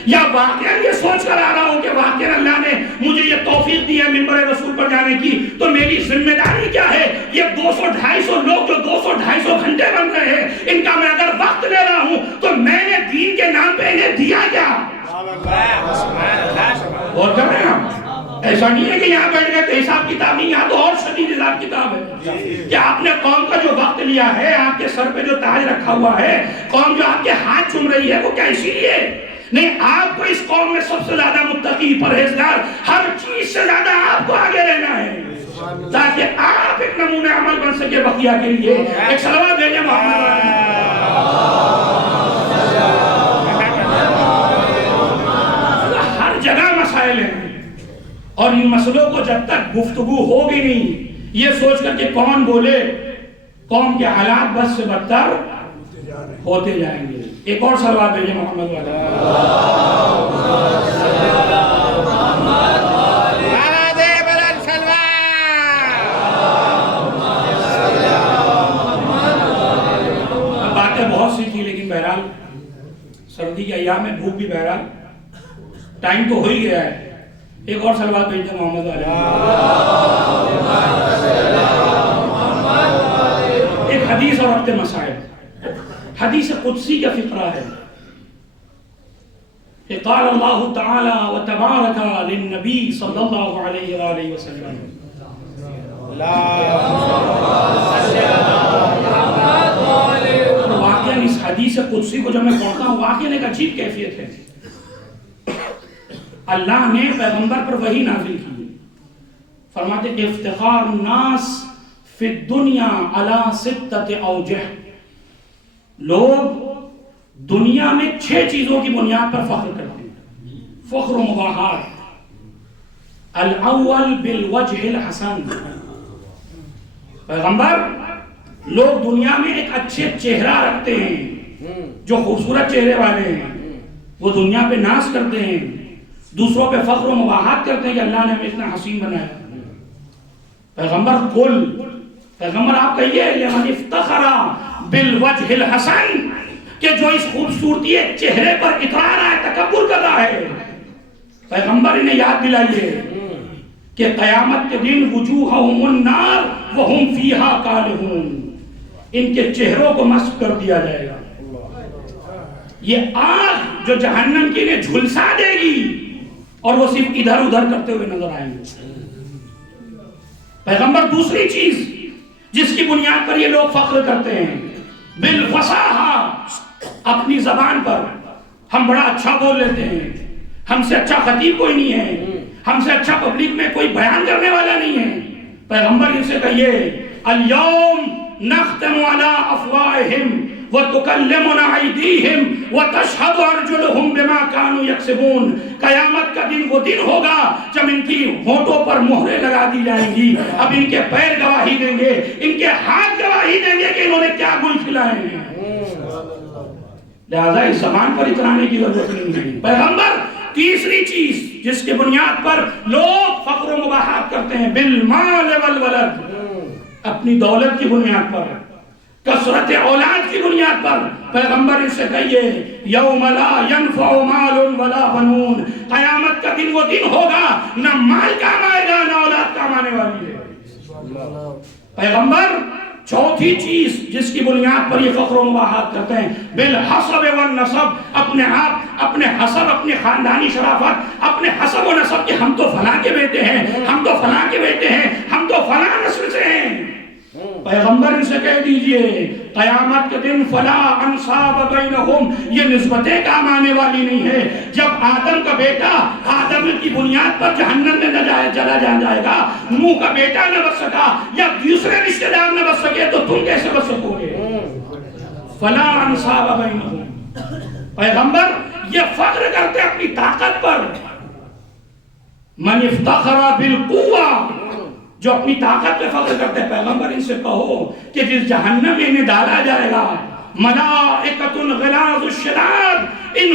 یا واقعاً یہ سوچ کر آ رہا ہوں کہ واقعاً اللہ نے مجھے یہ توفیق دی ہے ممبر رسول پر جانے کی، تو میری ذمہ داری کیا ہے؟ یہ 200-250 لوگ جو 200-250 گھنٹے بن رہے ہیں، ان کا میں اگر وقت لے رہا ہوں تو میں نے دین کے نام پہ انہیں دیا کیا؟ اور کر رہے ہیں آپ. ایسا نہیں ہے کہ یہاں بیٹھ گئے تو حساب کتاب نہیں، یہاں تو اور شدید حساب کتاب ہے کہ آپ نے قوم کا جو وقت لیا ہے، آپ کے سر پہ جو تاج رکھا ہوا ہے، قوم جو آپ کے ہاتھ چوم رہی ہے، وہ کیا اسی لیے نہیں؟ آپ کو اس قوم میں سب سے زیادہ متقی پرہیزگار، ہر چیز سے زیادہ آپ کو آگے رہنا ہے تاکہ آپ ایک نمونہ عمل بن سکے بقیہ کے لیے. ایک صلوات بھیجیں محمد. ہر جگہ مسائل ہیں اور ان مسئلوں کو جب تک گفتگو ہوگی نہیں، یہ سوچ کر کہ کون بولے، قوم کے حالات بس سے بدتر ہوتے جائیں گے. ایک اور صلوات بھیجیں محمد والا. باتیں بہت سی تھی لیکن بہرحال سردی کے ایام میں بھوک بھی بہرحال ٹائم تو ہو ہی گیا ہے. ایک اور صلوات بھیجتے محمد علیہ. ایک حدیث اور ہفتے مسائل. حدیث قدسی کا فقرہ ہے کہ قال اللہ تعالی و تبارک للنبی صلی اللہ علیہ وآلہ وسلم. واقعاً اس حدیث قدسی کو جب میں پڑھتا ہوں واقعاً ایک عجیب کیفیت ہے. اللہ نے پیغمبر پر وحی نازل کی، فرماتے افتخار الناس فی الدنیا علی 6 اوجہ. لوگ دنیا میں 6 چیزوں کی بنیاد پر فخر کرتے ہیں. فخر و مباحات. الاول بالوجہ الحسن. پیغمبر لوگ دنیا میں ایک اچھے چہرہ رکھتے ہیں، جو خوبصورت چہرے والے ہیں وہ دنیا پہ ناز کرتے ہیں، دوسروں پہ فخر و مباحات کرتے ہیں کہ اللہ نے ہمیں اتنا حسین بنایا. پیغمبر آپ کہیے لمن افتخر بالوجہ الحسن، کہ جو اس خوبصورتی چہرے پر اترا رہا ہے، تکبر کر رہا ہے. پیغمبر انہیں یاد دلائیے کہ قیامت کے دن وجوہہم النار وہم فیہا کالہون، ان کے چہروں کو مسح کر دیا جائے گا. یہ آگ جو جہنم کی انہیں جھلسا دے گی اور وہ صرف ادھر ادھر کرتے ہوئے نظر آئیں گے. پیغمبر دوسری چیز جس کی بنیاد پر یہ لوگ فخر کرتے ہیں، بالفصاحہ. اپنی زبان پر ہم بڑا اچھا بول لیتے ہیں، ہم سے اچھا خطیب کوئی نہیں ہے، ہم سے اچھا پبلک میں کوئی بیان کرنے والا نہیں ہے. پیغمبر ان سے کہیے الیوم نختم علی افواہہم وتکلمنا ایدیہم وتشہد ارجلہم بما کانوا یکسبون. قیامت کا دن وہ دن ہوگا جب ان کی ہونٹوں پر مہریں لگا دی جائیں گی. اب ان کے پیر گواہی دیں گے، ان کے ہاتھ گواہی دیں گے کہ انہوں نے کیا گل کھلائے ہیں. لہذا اس زبان پر اترانے کی ضرورت نہیں ہے. پیغمبر تیسری چیز جس کے بنیاد پر لوگ فخر و مباحات کرتے ہیں، بالمال والولد. اپنی دولت کی بنیاد پر، کثرت اولاد کی بنیاد پر. پیغمبر ان سے کہیے یوم لا ینفع مال ولا بنون. قیامت کا دن وہ دن ہوگا نہ مال کام آئے گا نہ اولاد کام آنے والی ہے. پیغمبر چوتھی چیز جس کی بنیاد پر یہ فخر و مباحات کرتے ہیں، بالحسب والنسب. اپنے آپ، اپنے حسب، اپنی خاندانی شرافت، اپنے حسب و نسب کہ ہم تو فلاں کے بیٹے ہیں، ہم تو فلاں کے بیٹے ہیں، ہم تو فلاں نسل سے ہیں. پیغمبر ان سے کہہ دیجئے قیامت کے دن فلا انصاب بینہم. یہ نسبتیں کام آنے والی نہیں ہے. جب آدم کا بیٹا آدم کی بنیاد پر جہنم میں چلا جائے گا، نوح کا بیٹا نہ بچ سکا یا دوسرے رشتہ دار نہ بچ سکے تو تم کیسے بچ سکو گے؟ فلا انصاب بینہم. پیغمبر یہ فخر کرتے اپنی طاقت پر. من افتخر بالقوہ، جو اپنی طاقت پہ فخر کرتے ہیں، پیغمبر ان سے کہو کہ جس جہنم میں انہیں ڈالا جائے گا، ملائکۃ غلاظ الشداد، ان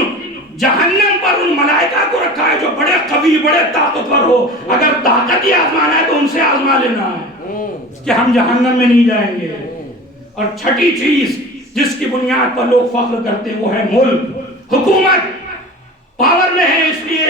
جہنم پر ان ملائکہ کو رکھا ہے جو بڑے قوی، بڑے طاقتور ہو. اگر طاقت ہی آزمانا ہے تو ان سے آزما لینا ہے کہ ہم جہنم میں نہیں جائیں گے. اور چھٹی چیز جس کی بنیاد پر لوگ فخر کرتے ہیں وہ ہے ملک، حکومت. پاور میں ہے اس لیے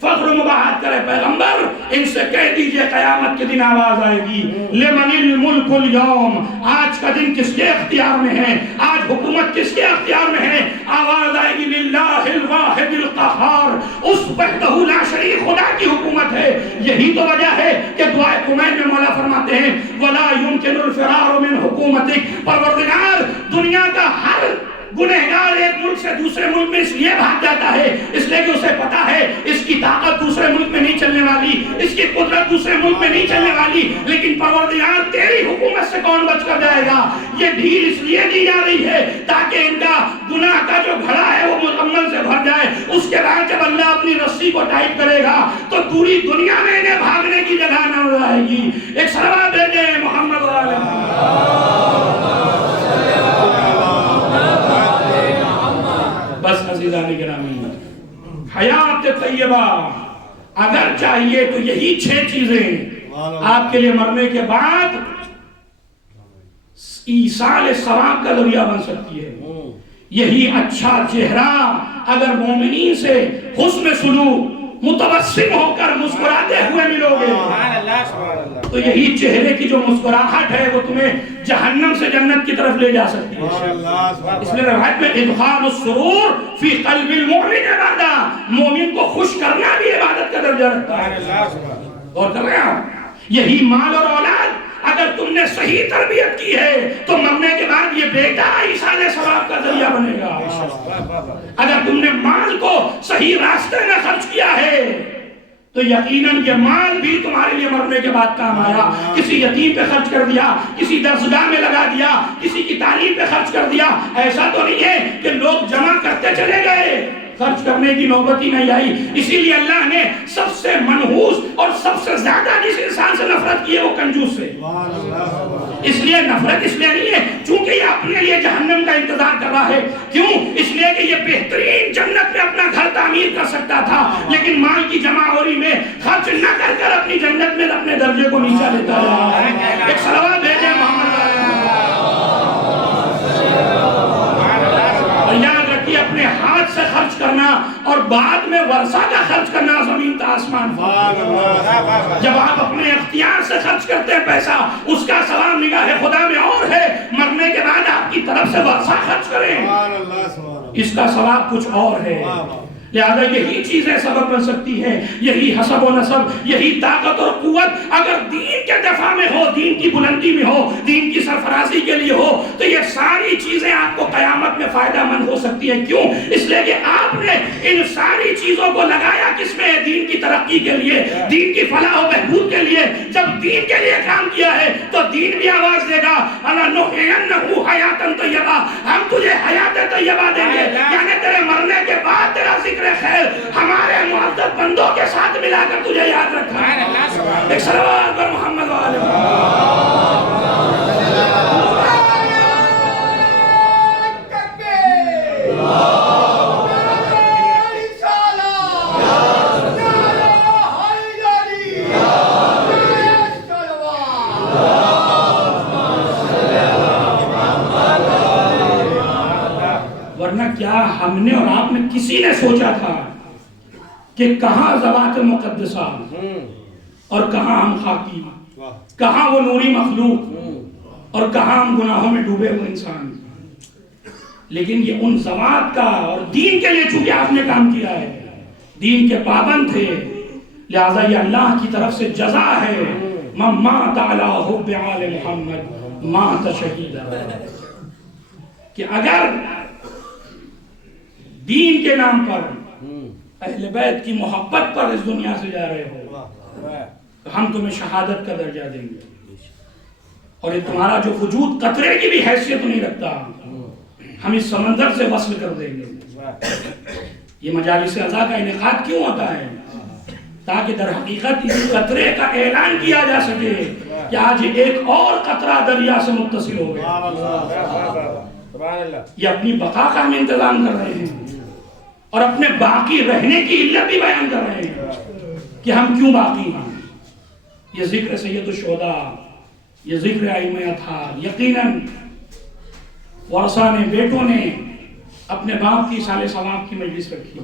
فخر و مباحت کرے. پیغمبر ان سے کہہ دیجئے قیامت کے دن آواز آئے گی، لمن الملک اليوم، آج کا دن کس کے اختیار میں ہے، آج حکومت کس کے اختیار میں ہے. آواز آئے گی للہ الواحد القہار، اس وحدہ لا شریک خدا کی حکومت ہے. یہی تو وجہ ہے کہ دعائے کمیل میں مولا فرماتے ہیں ولا يمكن الفرار من حکومتک. پروردگار دنیا کا ہر گنہگار ایک ملک سے دوسرے ملک میں اس لیے بھاگ جاتا ہے اس لیے کہ اسے پتا ہے اس کی طاقت دوسرے ملک میں نہیں چلنے والی، اس کی قدرت دوسرے ملک میں نہیں چلنے والی. لیکن پروردگار تیری حکومت سے کون بچ کر جائے گا؟ یہ ڈھیل اس لیے دی جا رہی ہے تاکہ ان کا گناہ کا جو گھڑا ہے وہ مکمل سے بھر جائے. اس کے بعد جب اللہ اپنی رسی کو ٹائٹ کرے گا تو پوری دنیا میں انہیں بھاگنے کی جگہ نہ آئے گی. ایک صلوات بھیجے محمد بس. عزیزان گرامی، حیات طیبہ اگر چاہیے تو یہی 6 چیزیں آپ کے لیے مرنے کے بعد ایصال ثواب کا ذریعہ بن سکتی ہے. یہی اچھا چہرہ اگر مومنین سے حسن سلوک متبسم ہو کر مسکراتے ہوئے ملو گے تو یہی چہرے کی جو مسکراہٹ ہے وہ تمہیں جہنم سے جنت کی طرف لے جا سکتی ہے. اس لیے روایت میں ادخال السرور فی قلب المؤمن عبادہ، مومن کو خوش کرنا بھی عبادت کا درجہ رکھتا ہے. اور کر رہے ہیں یہی مال اور اولاد اگر تم نے صحیح تربیت کی ہے تو مرنے کے بعد یہ بیٹا ایصال ثواب کا ذریعہ بنے گا. اگر تم نے مال کو صحیح راستے میں خرچ کیا ہے تو یقیناً یہ مال بھی تمہارے لیے مرنے کے بعد کام آیا. کسی یتیم پہ خرچ کر دیا، کسی درسگاہ میں لگا دیا، کسی کی تعلیم پہ خرچ کر دیا. ایسا تو نہیں ہے کہ لوگ جمع کرتے چلے گئے، خرچ کرنے کی نوبت ہی نہیں آئی. اسی لیے اللہ نے سب سے منحوس اور سب سے زیادہ جس انسان سے نفرت کی ہے وہ کنجوس سے. اس لیے نفرت اس لیے نہیں ہے چونکہ یہ اپنے لیے جہنم کا انتظار کر رہا ہے. کیوں؟ اس لیے کہ یہ بہترین جنت میں اپنا گھر تعمیر کر سکتا تھا لیکن مال کی جمع ہوری میں خرچ نہ کر کر اپنی جنت میں اپنے درجے کو نیچا لیتا ہے. ایک صلوات بھیجیں محمد. اور یاد رکھیے اپنے ہاتھ سے خرچ کرنا اور بعد میں ورثہ کا خرچ کرنا زمین تا آسمان. جب آپ اپنے اختیار سے خرچ کرتے ہیں پیسہ اس کا ثواب نگاہ خدا میں اور ہے. مرنے کے بعد آپ کی طرف سے ورثہ خرچ کریں اس کا ثواب کچھ اور ہے. لہذا یہی چیزیں سبب بن سکتی ہیں، یہی حسب و نسب، یہی طاقت اور قوت اگر دین کے دفاع میں ہو، دین کی بلندی میں ہو، دین کی سرفرازی کے لیے ہو تو یہ ساری چیزیں آپ کو قیامت میں فائدہ مند ہو سکتی ہیں. کیوں؟ اس لیے کہ آپ نے ان ساری چیزوں کو لگایا کس میں؟ دین کی ترقی کے لیے، دین کی فلاح و بہبود کے لیے. جب دین کے لیے کام کیا ہے تو دین بھی آواز دے گا لَنُحْيِيَنَّهُ حَيَاةً طَيِّبَةً، ہم تجھے حیات طیبہ دیں گے. یعنی تیرے مرنے کے بعد تیرا ذکر خیر ہمارے معزز بندوں کے ساتھ ملا کر تجھے یاد رکھا ہے. ایک صلوات پر محمد وآلہ کیا ہم نے اور آپ نے کسی نے سوچا تھا کہ کہاں ذوات مقدسہ اور کہاں ہم خاکی، کہاں وہ نوری مخلوق اور کہاں ہم گناہوں میں ڈوبے ہوئے انسان. لیکن یہ ان ذوات کا اور دین کے لیے چونکہ آپ نے کام کیا ہے، دین کے پابند تھے، لہذا یہ اللہ کی طرف سے جزا ہے. من مات علی حب آل محمد مات شہیدا. کہ اگر دین کے نام پر اہل بیت کی محبت پر اس دنیا سے جا رہے ہو تو ہم تمہیں شہادت کا درجہ دیں گے. اور یہ تمہارا جو وجود قطرے کی بھی حیثیت نہیں رکھتا. ہم اس سمندر سے وصل کر دیں گے. یہ مجالس ازا کا انعقاد کیوں ہوتا ہے؟ تاکہ در حقیقت اس قطرے کا اعلان کیا جا سکے کہ آج ایک اور قطرہ دریا سے متصل ہو گیا. یہ اپنی بقا کا ہم انتظام کر رہے ہیں اور اپنے باقی رہنے کی علت بھی بیان کر رہے ہیں کہ ہم کیوں باقی ہیں. یہ ذکر سید الشہداء، یہ ذکر ائمہ اطہار. یقیناً ورثہ نے، بیٹوں نے اپنے باپ کی سال ثواب کی مجلس رکھی.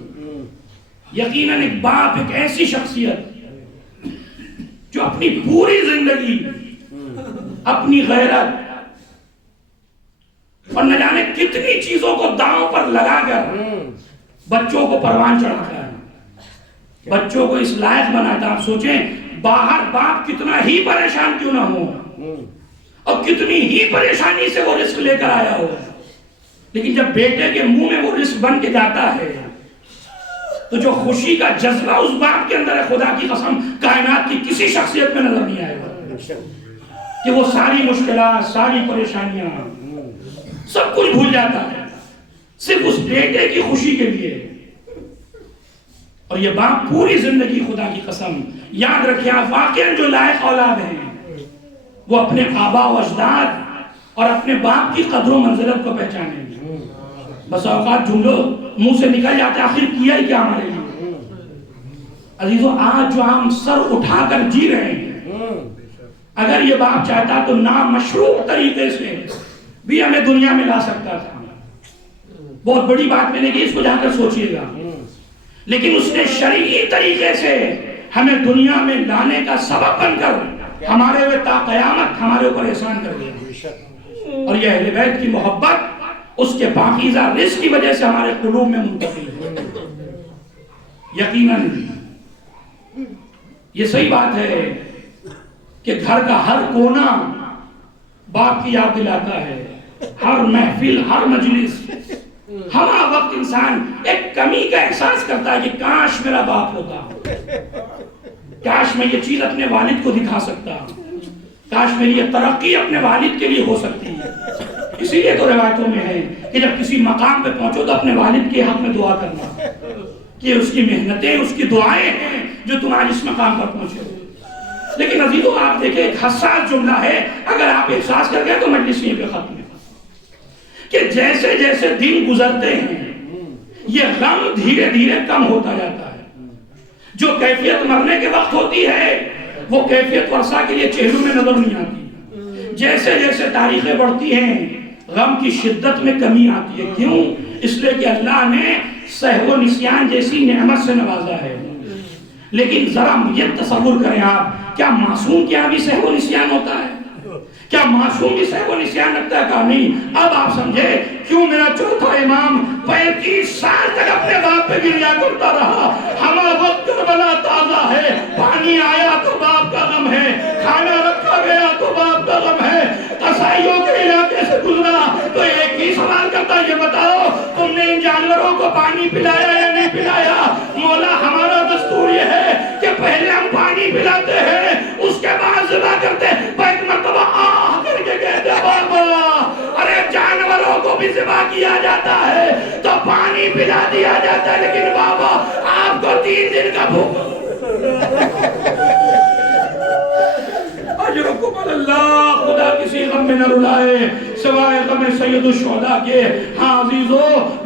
یقیناً ایک باپ ایک ایسی شخصیت جو اپنی پوری زندگی اپنی غیرت اور نہ جانے کتنی چیزوں کو داؤں پر لگا کر بچوں کو پروان چڑھاتا ہے، بچوں کو اس لائق بناتا ہے. آپ سوچیں باہر باپ کتنا ہی پریشان کیوں نہ ہو اور کتنی ہی پریشانی سے وہ رزق لے کر آیا ہو، لیکن جب بیٹے کے منہ میں وہ رزق بن کے جاتا ہے تو جو خوشی کا جذبہ اس باپ کے اندر ہے، خدا کی قسم کائنات کی کسی شخصیت میں نظر نہیں آئے گا کہ وہ ساری مشکلات، ساری پریشانیاں سب کچھ بھول جاتا ہے صرف اس بیٹے کی خوشی کے لیے. اور یہ باپ پوری زندگی خدا کی قسم یاد رکھیں آپ واقعاً جو لائق اولاد ہیں وہ اپنے آبا و اجداد اور اپنے باپ کی قدر و منزلت کو پہچانیں. بس اوقات جملوں منہ سے نکل جاتے آخر کیا ہی کیا ہمارے لیے. عزیزوں آج جو ہم سر اٹھا کر جی رہے ہیں، اگر یہ باپ چاہتا تو نامشروع طریقے سے بھی ہمیں دنیا میں لا سکتا تھا. بہت بڑی بات میں نے کہ اس کو جا کر سوچئے گا، لیکن اس نے شرعی طریقے سے ہمیں دنیا میں لانے کا سبب بن کر ہمارے ہوئے تا قیامت ہمارے اوپر احسان کر دیا. اور یہ اہل بیت کی محبت اس کے پاکیزہ رزق کی وجہ سے ہمارے قلوب میں منتقل ہے. یقیناً یہ صحیح بات ہے کہ گھر کا ہر کونا باپ کی یاد دلاتا ہے. ہر محفل، ہر مجلس، ہر وقت انسان ایک کمی کا احساس کرتا ہے کہ کاش میرا باپ ہوتا، کاش میں یہ چیز اپنے والد کو دکھا سکتا، کاش میری یہ ترقی اپنے والد کے لیے ہو سکتی ہے. اسی لیے تو روایتوں میں ہے کہ جب کسی مقام پہ پہنچو تو اپنے والد کے حق میں دعا کرنا کہ اس کی محنتیں، اس کی دعائیں ہیں جو تمہاری اس مقام پر پہنچے. لیکن عزیزوں آپ دیکھیں ایک حساس جملہ ہے، اگر آپ احساس کر گئے تو مجلس یہیں پہ ختم ہے کہ جیسے جیسے دن گزرتے ہیں یہ غم دھیرے دھیرے کم ہوتا جاتا ہے. جو کیفیت مرنے کے وقت ہوتی ہے وہ کیفیت ورثہ کے لیے چہروں میں نظر نہیں آتی. جیسے جیسے تاریخیں بڑھتی ہیں غم کی شدت میں کمی آتی ہے. کیوں؟ اس لیے کہ اللہ نے سہو و نسیان جیسی نعمت سے نوازا ہے. لیکن ذرا یہ تصور کریں آپ، کیا معصوم کے یہاں بھی سہو و نسیان ہوتا ہے؟ کیا معصوم بھی سہو و نسیان رکھتا ہے؟ کہا نہیں. اب آپ سمجھے کیوں میرا چوتھا امام 35 سال تک اپنے باپ پہ گریا کرتا رہا. ہمارا وقت کربلا تازہ ہے، پانی آیا تو باپ کا غم ہے، کھانا رکھا گیا تو باپ کا غم ہے. قصائیوں کے علاقے سے گزرا تو ایک ہی سوال کرتا، یہ بتاؤ تم نے ان جانوروں کو پانی پلایا یا نہیں پلایا؟ مولا ہمارا دستور یہ ہے کہ پہلے ہم پانی پلاتے ہیں اس کے بعد ذبح کرتے ہیں. ایک مرتبہ آہ کر کے کہتے بابا ارے جانوروں کو بھی ذبح کیا جاتا ہے تو پانی پلا دیا جاتا ہے، لیکن بابا آپ کو 3 دن کا بھوک. اجرکم اللہ، خدا کسی غم میں نہ رلائے سوائے غم سید الشہداء کے. ہاں عزیزو،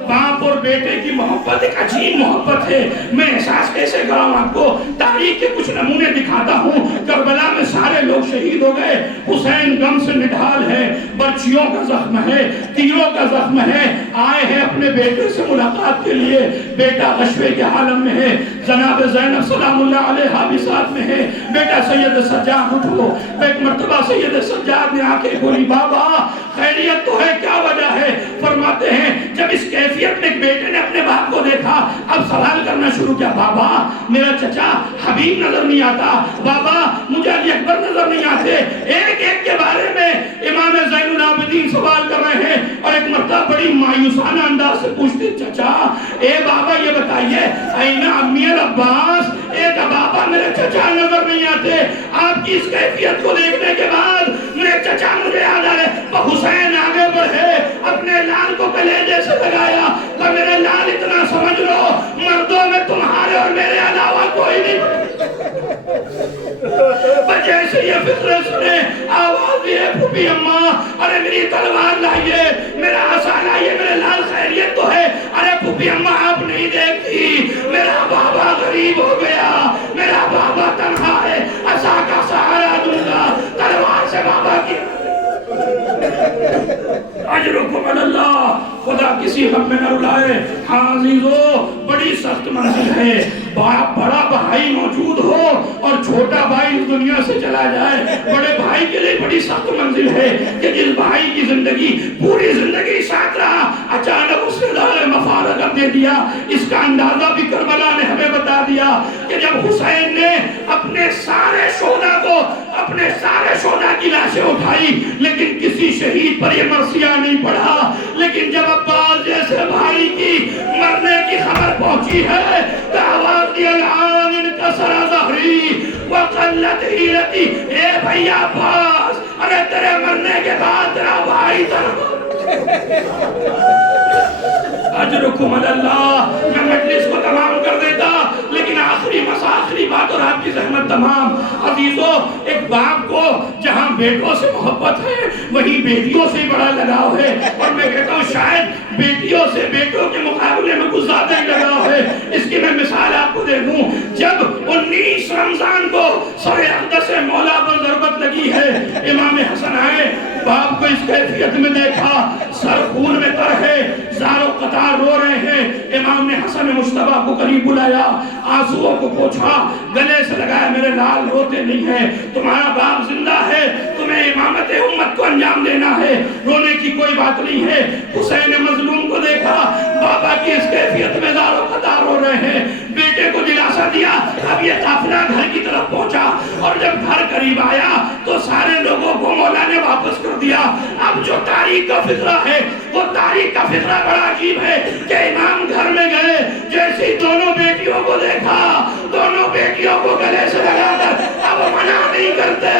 باپ اور بیٹے کی محبت ایک عجیب محبت ہے. میں احساس کیسے کراؤں آپ کو؟ تاریخ کے کچھ نمونے دکھاتا ہوں. کربلا میں سارے لوگ شہید ہو گئے. حسین غم سے نڈھال ہے، برچیوں کا زخم ہے، تیروں کا زخم ہے. آئے ہیں اپنے بیٹے سے ملاقات کے لیے. بیٹا غشوے کے عالم میں ہے، جناب زینب سلام اللہ علیہا بھی ساتھ میں ہے. بیٹا سید سجاد اٹھو. ایک مرتبہ سید سجاد نے آنکھیں کھولی. بابا خیریت تو ہے، کیا وجہ ہے؟ فرماتے ہیں جب اس کیفیت میں ایک بیٹے نے اپنے باپ کو دیکھا اب سوال کرنا شروع کیا. بابا میرا چچا حبیب نظر نہیں آتا، بابا مجھے علی اکبر نظر نہیں آتے. ایک ایک کے بارے میں امام زین العابدین سوال کر رہے ہیں اور ایک مرتبہ بڑی مایوسانہ انداز سے پوچھتے چچا اے بابا یہ بتائیے اینا امی العباس، ایک بابا پاپا میرے چچا نظر نہیں آتے. آپ کی اس کیفیت کو دیکھنے کے بعد میرے چچا مجھے یاد آئے. حسین آگے بڑھے, اپنے لال کو کلیجے سے لگایا کہ میرے لال اتنا سمجھ لو مردوں میں تمہارے اور میرے علاوہ کوئی نہیں. جیسے یہ فکرے سنے آواز دیئے پھوپھی اماں, ارے میری تلوار لائیے, میرا عصا لائیے, میرے لال خیریت تو ہے. ارے پھوپھی اماں آپ نہیں دیکھتی, میرا بابا غریب ہو گیا, میرا بابا تنہا ہے, عصا کا سہارا دوں گا, تلوار سے بابا کی اجرکم اللہ. خدا کسی غم میں نہ رلائے. ہاں عزیزو, بڑی سخت منزل ہے. بڑا بھائی موجود ہو اور چھوٹا بھائی اس دنیا سے چلا جائے, بڑے بھائی کے لیے بڑی سخت منزل ہے کہ جس بھائی کی زندگی پوری زندگی ساتھ رہا, اچانک اس نے دار مفارقت دے دیا. اس کا اندازہ بھی کربلا نے ہمیں بتا دیا کہ جب حسین نے اپنے سارے شہداء کی لاشیں اٹھائی لیکن کسی شہید پر یہ مرثیہ نہیں پڑھا. لیکن جب عباس جیسے بھائی کی مرنے کی خبر پہنچی ہے تو آواز دی الان انکسر ظہری وقلت حیلتی. اے بھیا عباس, ارے تیرے مرنے کے بعد تیرا بھائی اجرکم اللہ. میں مجلس کو تمام کر دیتا لیکن آخری بات اور آپ کی زحمت تمام. عزیزو, ایک باپ کو جہاں بیٹوں سے محبت ہے وہیں بیٹیوں سے بڑا لگاؤ ہے, اور میں کہتا ہوں شاید بیٹیوں سے بیٹوں کے مقابلے میں کچھ زیادہ ہی لگاؤ ہے. اس کی میں مثال آپ کو دے دوں. جب 19 رمضان کو سر اقدس مولا پر ضربت لگی ہے, امام حسن آئے, باپ کو اس کیفیت میں دیکھا, سر خون میں تر ہے, زار و قطار رو رہے ہیں. امام نے حسن مجتبیٰ کو قریب بلایا, آنسوؤں کو پوچھا, گلے سے لگایا, میرے لال روتے نہیں ہیں, تمہارا باپ زندہ ہے, تمہیں امامت امت کو انجام دینا ہے, رونے کی کوئی بات نہیں ہے. حسین نے مظلوم کو دیکھا, بابا کی اس کیفیت میں زار و قطار رو رہے ہیں, بیٹے کو دلاسا دیا. اب یہ قافلہ گھر کی طرف پہنچا, اور جب گھر قریب آیا تو سارے لوگوں کو مولا نے واپس کر دیا. اب جو تاریخ کا فقرہ ہے وہ تاریخ کا فقرہ بڑا عجیب ہے کہ امام گھر میں گئے, جیسے دونوں بیٹیوں کو دیکھا, دونوں بیٹیوں کو گلے سے لگا کر اب منع نہیں کرتے,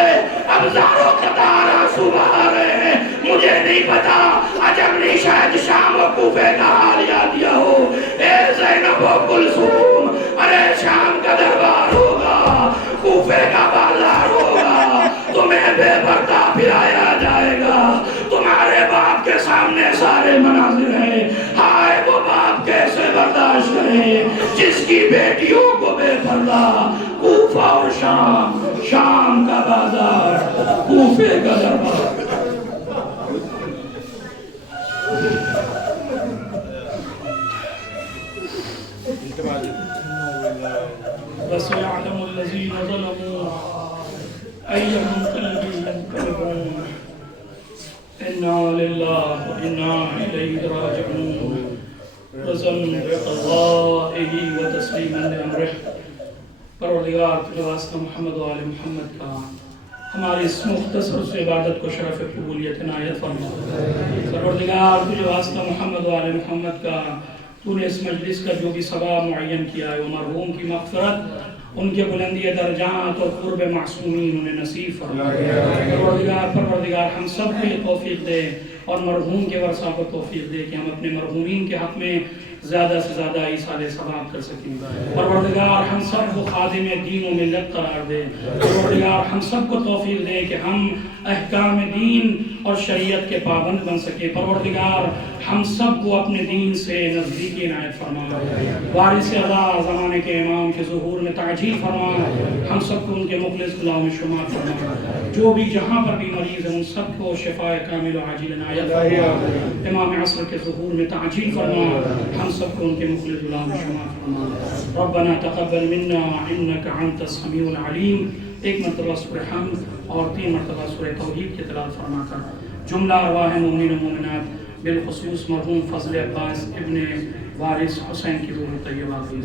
اب زار و قطار آنسو بہا رہے ہیں. مجھے نہیں پتا, عجب نہیں شاید شام و کوفے کا حال یاد دیا ہو. اے زینب و کلثوم, ارے شام کا دربار ہوگا, کوفے کا بازار ہوگا, تمہیں بے پردہ پھرایا جائے گا, تمہارے باپ کے سامنے سارے مناظر ہیں. ہائے وہ باپ کیسے برداشت کرے جس کی بیٹیوں کو بے پردہ. کوفہ اور شام, شام کا بازار, کوفے کا دربار. وَسَيَعْلَمُ الَّذِينَ ظَلَمُوا أَيَّ مُنقَلَبٍ يَنقَلِبُونَ. إِنَّا لِلَّهِ وَإِنَّا إِلَيْهِ رَاجِعُونَ. رَزَمْ بِقَضَائِهِ وَتَسْلِيمًا لِأَمْرِهِ. پروردگار تجھے واسطہ محمد و آل محمد کا ہماری اس مختصر سے عبادت کو شرف قبولیت عنایت فرما. پروردگار تجھے واسطہ محمد و آل محمد کا تو نے اس مجلس کا جو بھی ثواب معین کیا ہے وہ مرحوم کی مغفرت, ان کے بلندی درجات اور قرب معصومین انہیں نصیب فرما. پروردگار ہم سب کو یہ توفیق دے اور مرحوم کے ورثہ کو توفیق دے کہ ہم اپنے مرحومین کے حق میں زیادہ سے زیادہ ایصال ثواب کر سکیں. پروردگار ہم سب کو خادم دین و ملت قرار دے. پروردگار ہم سب کو توفیق دے کہ ہم احکام دین اور شریعت کے پابند بن سکے. پروردگار ہم سب کو اپنے دین سے نزدیکی عنایت فرما. وارث اعلیٰ زمانے کے امام کے ظہور میں تعجیل فرما. ہم سب کو ان کے مخلص غلام شمار فرما. جو بھی جہاں پر بھی مریض ہیں ان سب کو شفاء کامل و عاجل عنایت فرما. امام عصر کے ظہور میں تعجیل فرما. ہم سب کو ان کے مخلص غلام شمار فرما. ربنا تقبل منا انك انت السميع العليم. ایک مرتبہ سورہ حمد اور 3 مرتبہ سورہ توحید کی تلاوت فرما کر جملہ ارواح مومنین و مومنات بالخصوص مرحوم فضل عباس ابن وارث حسین کی روح طیبہ کی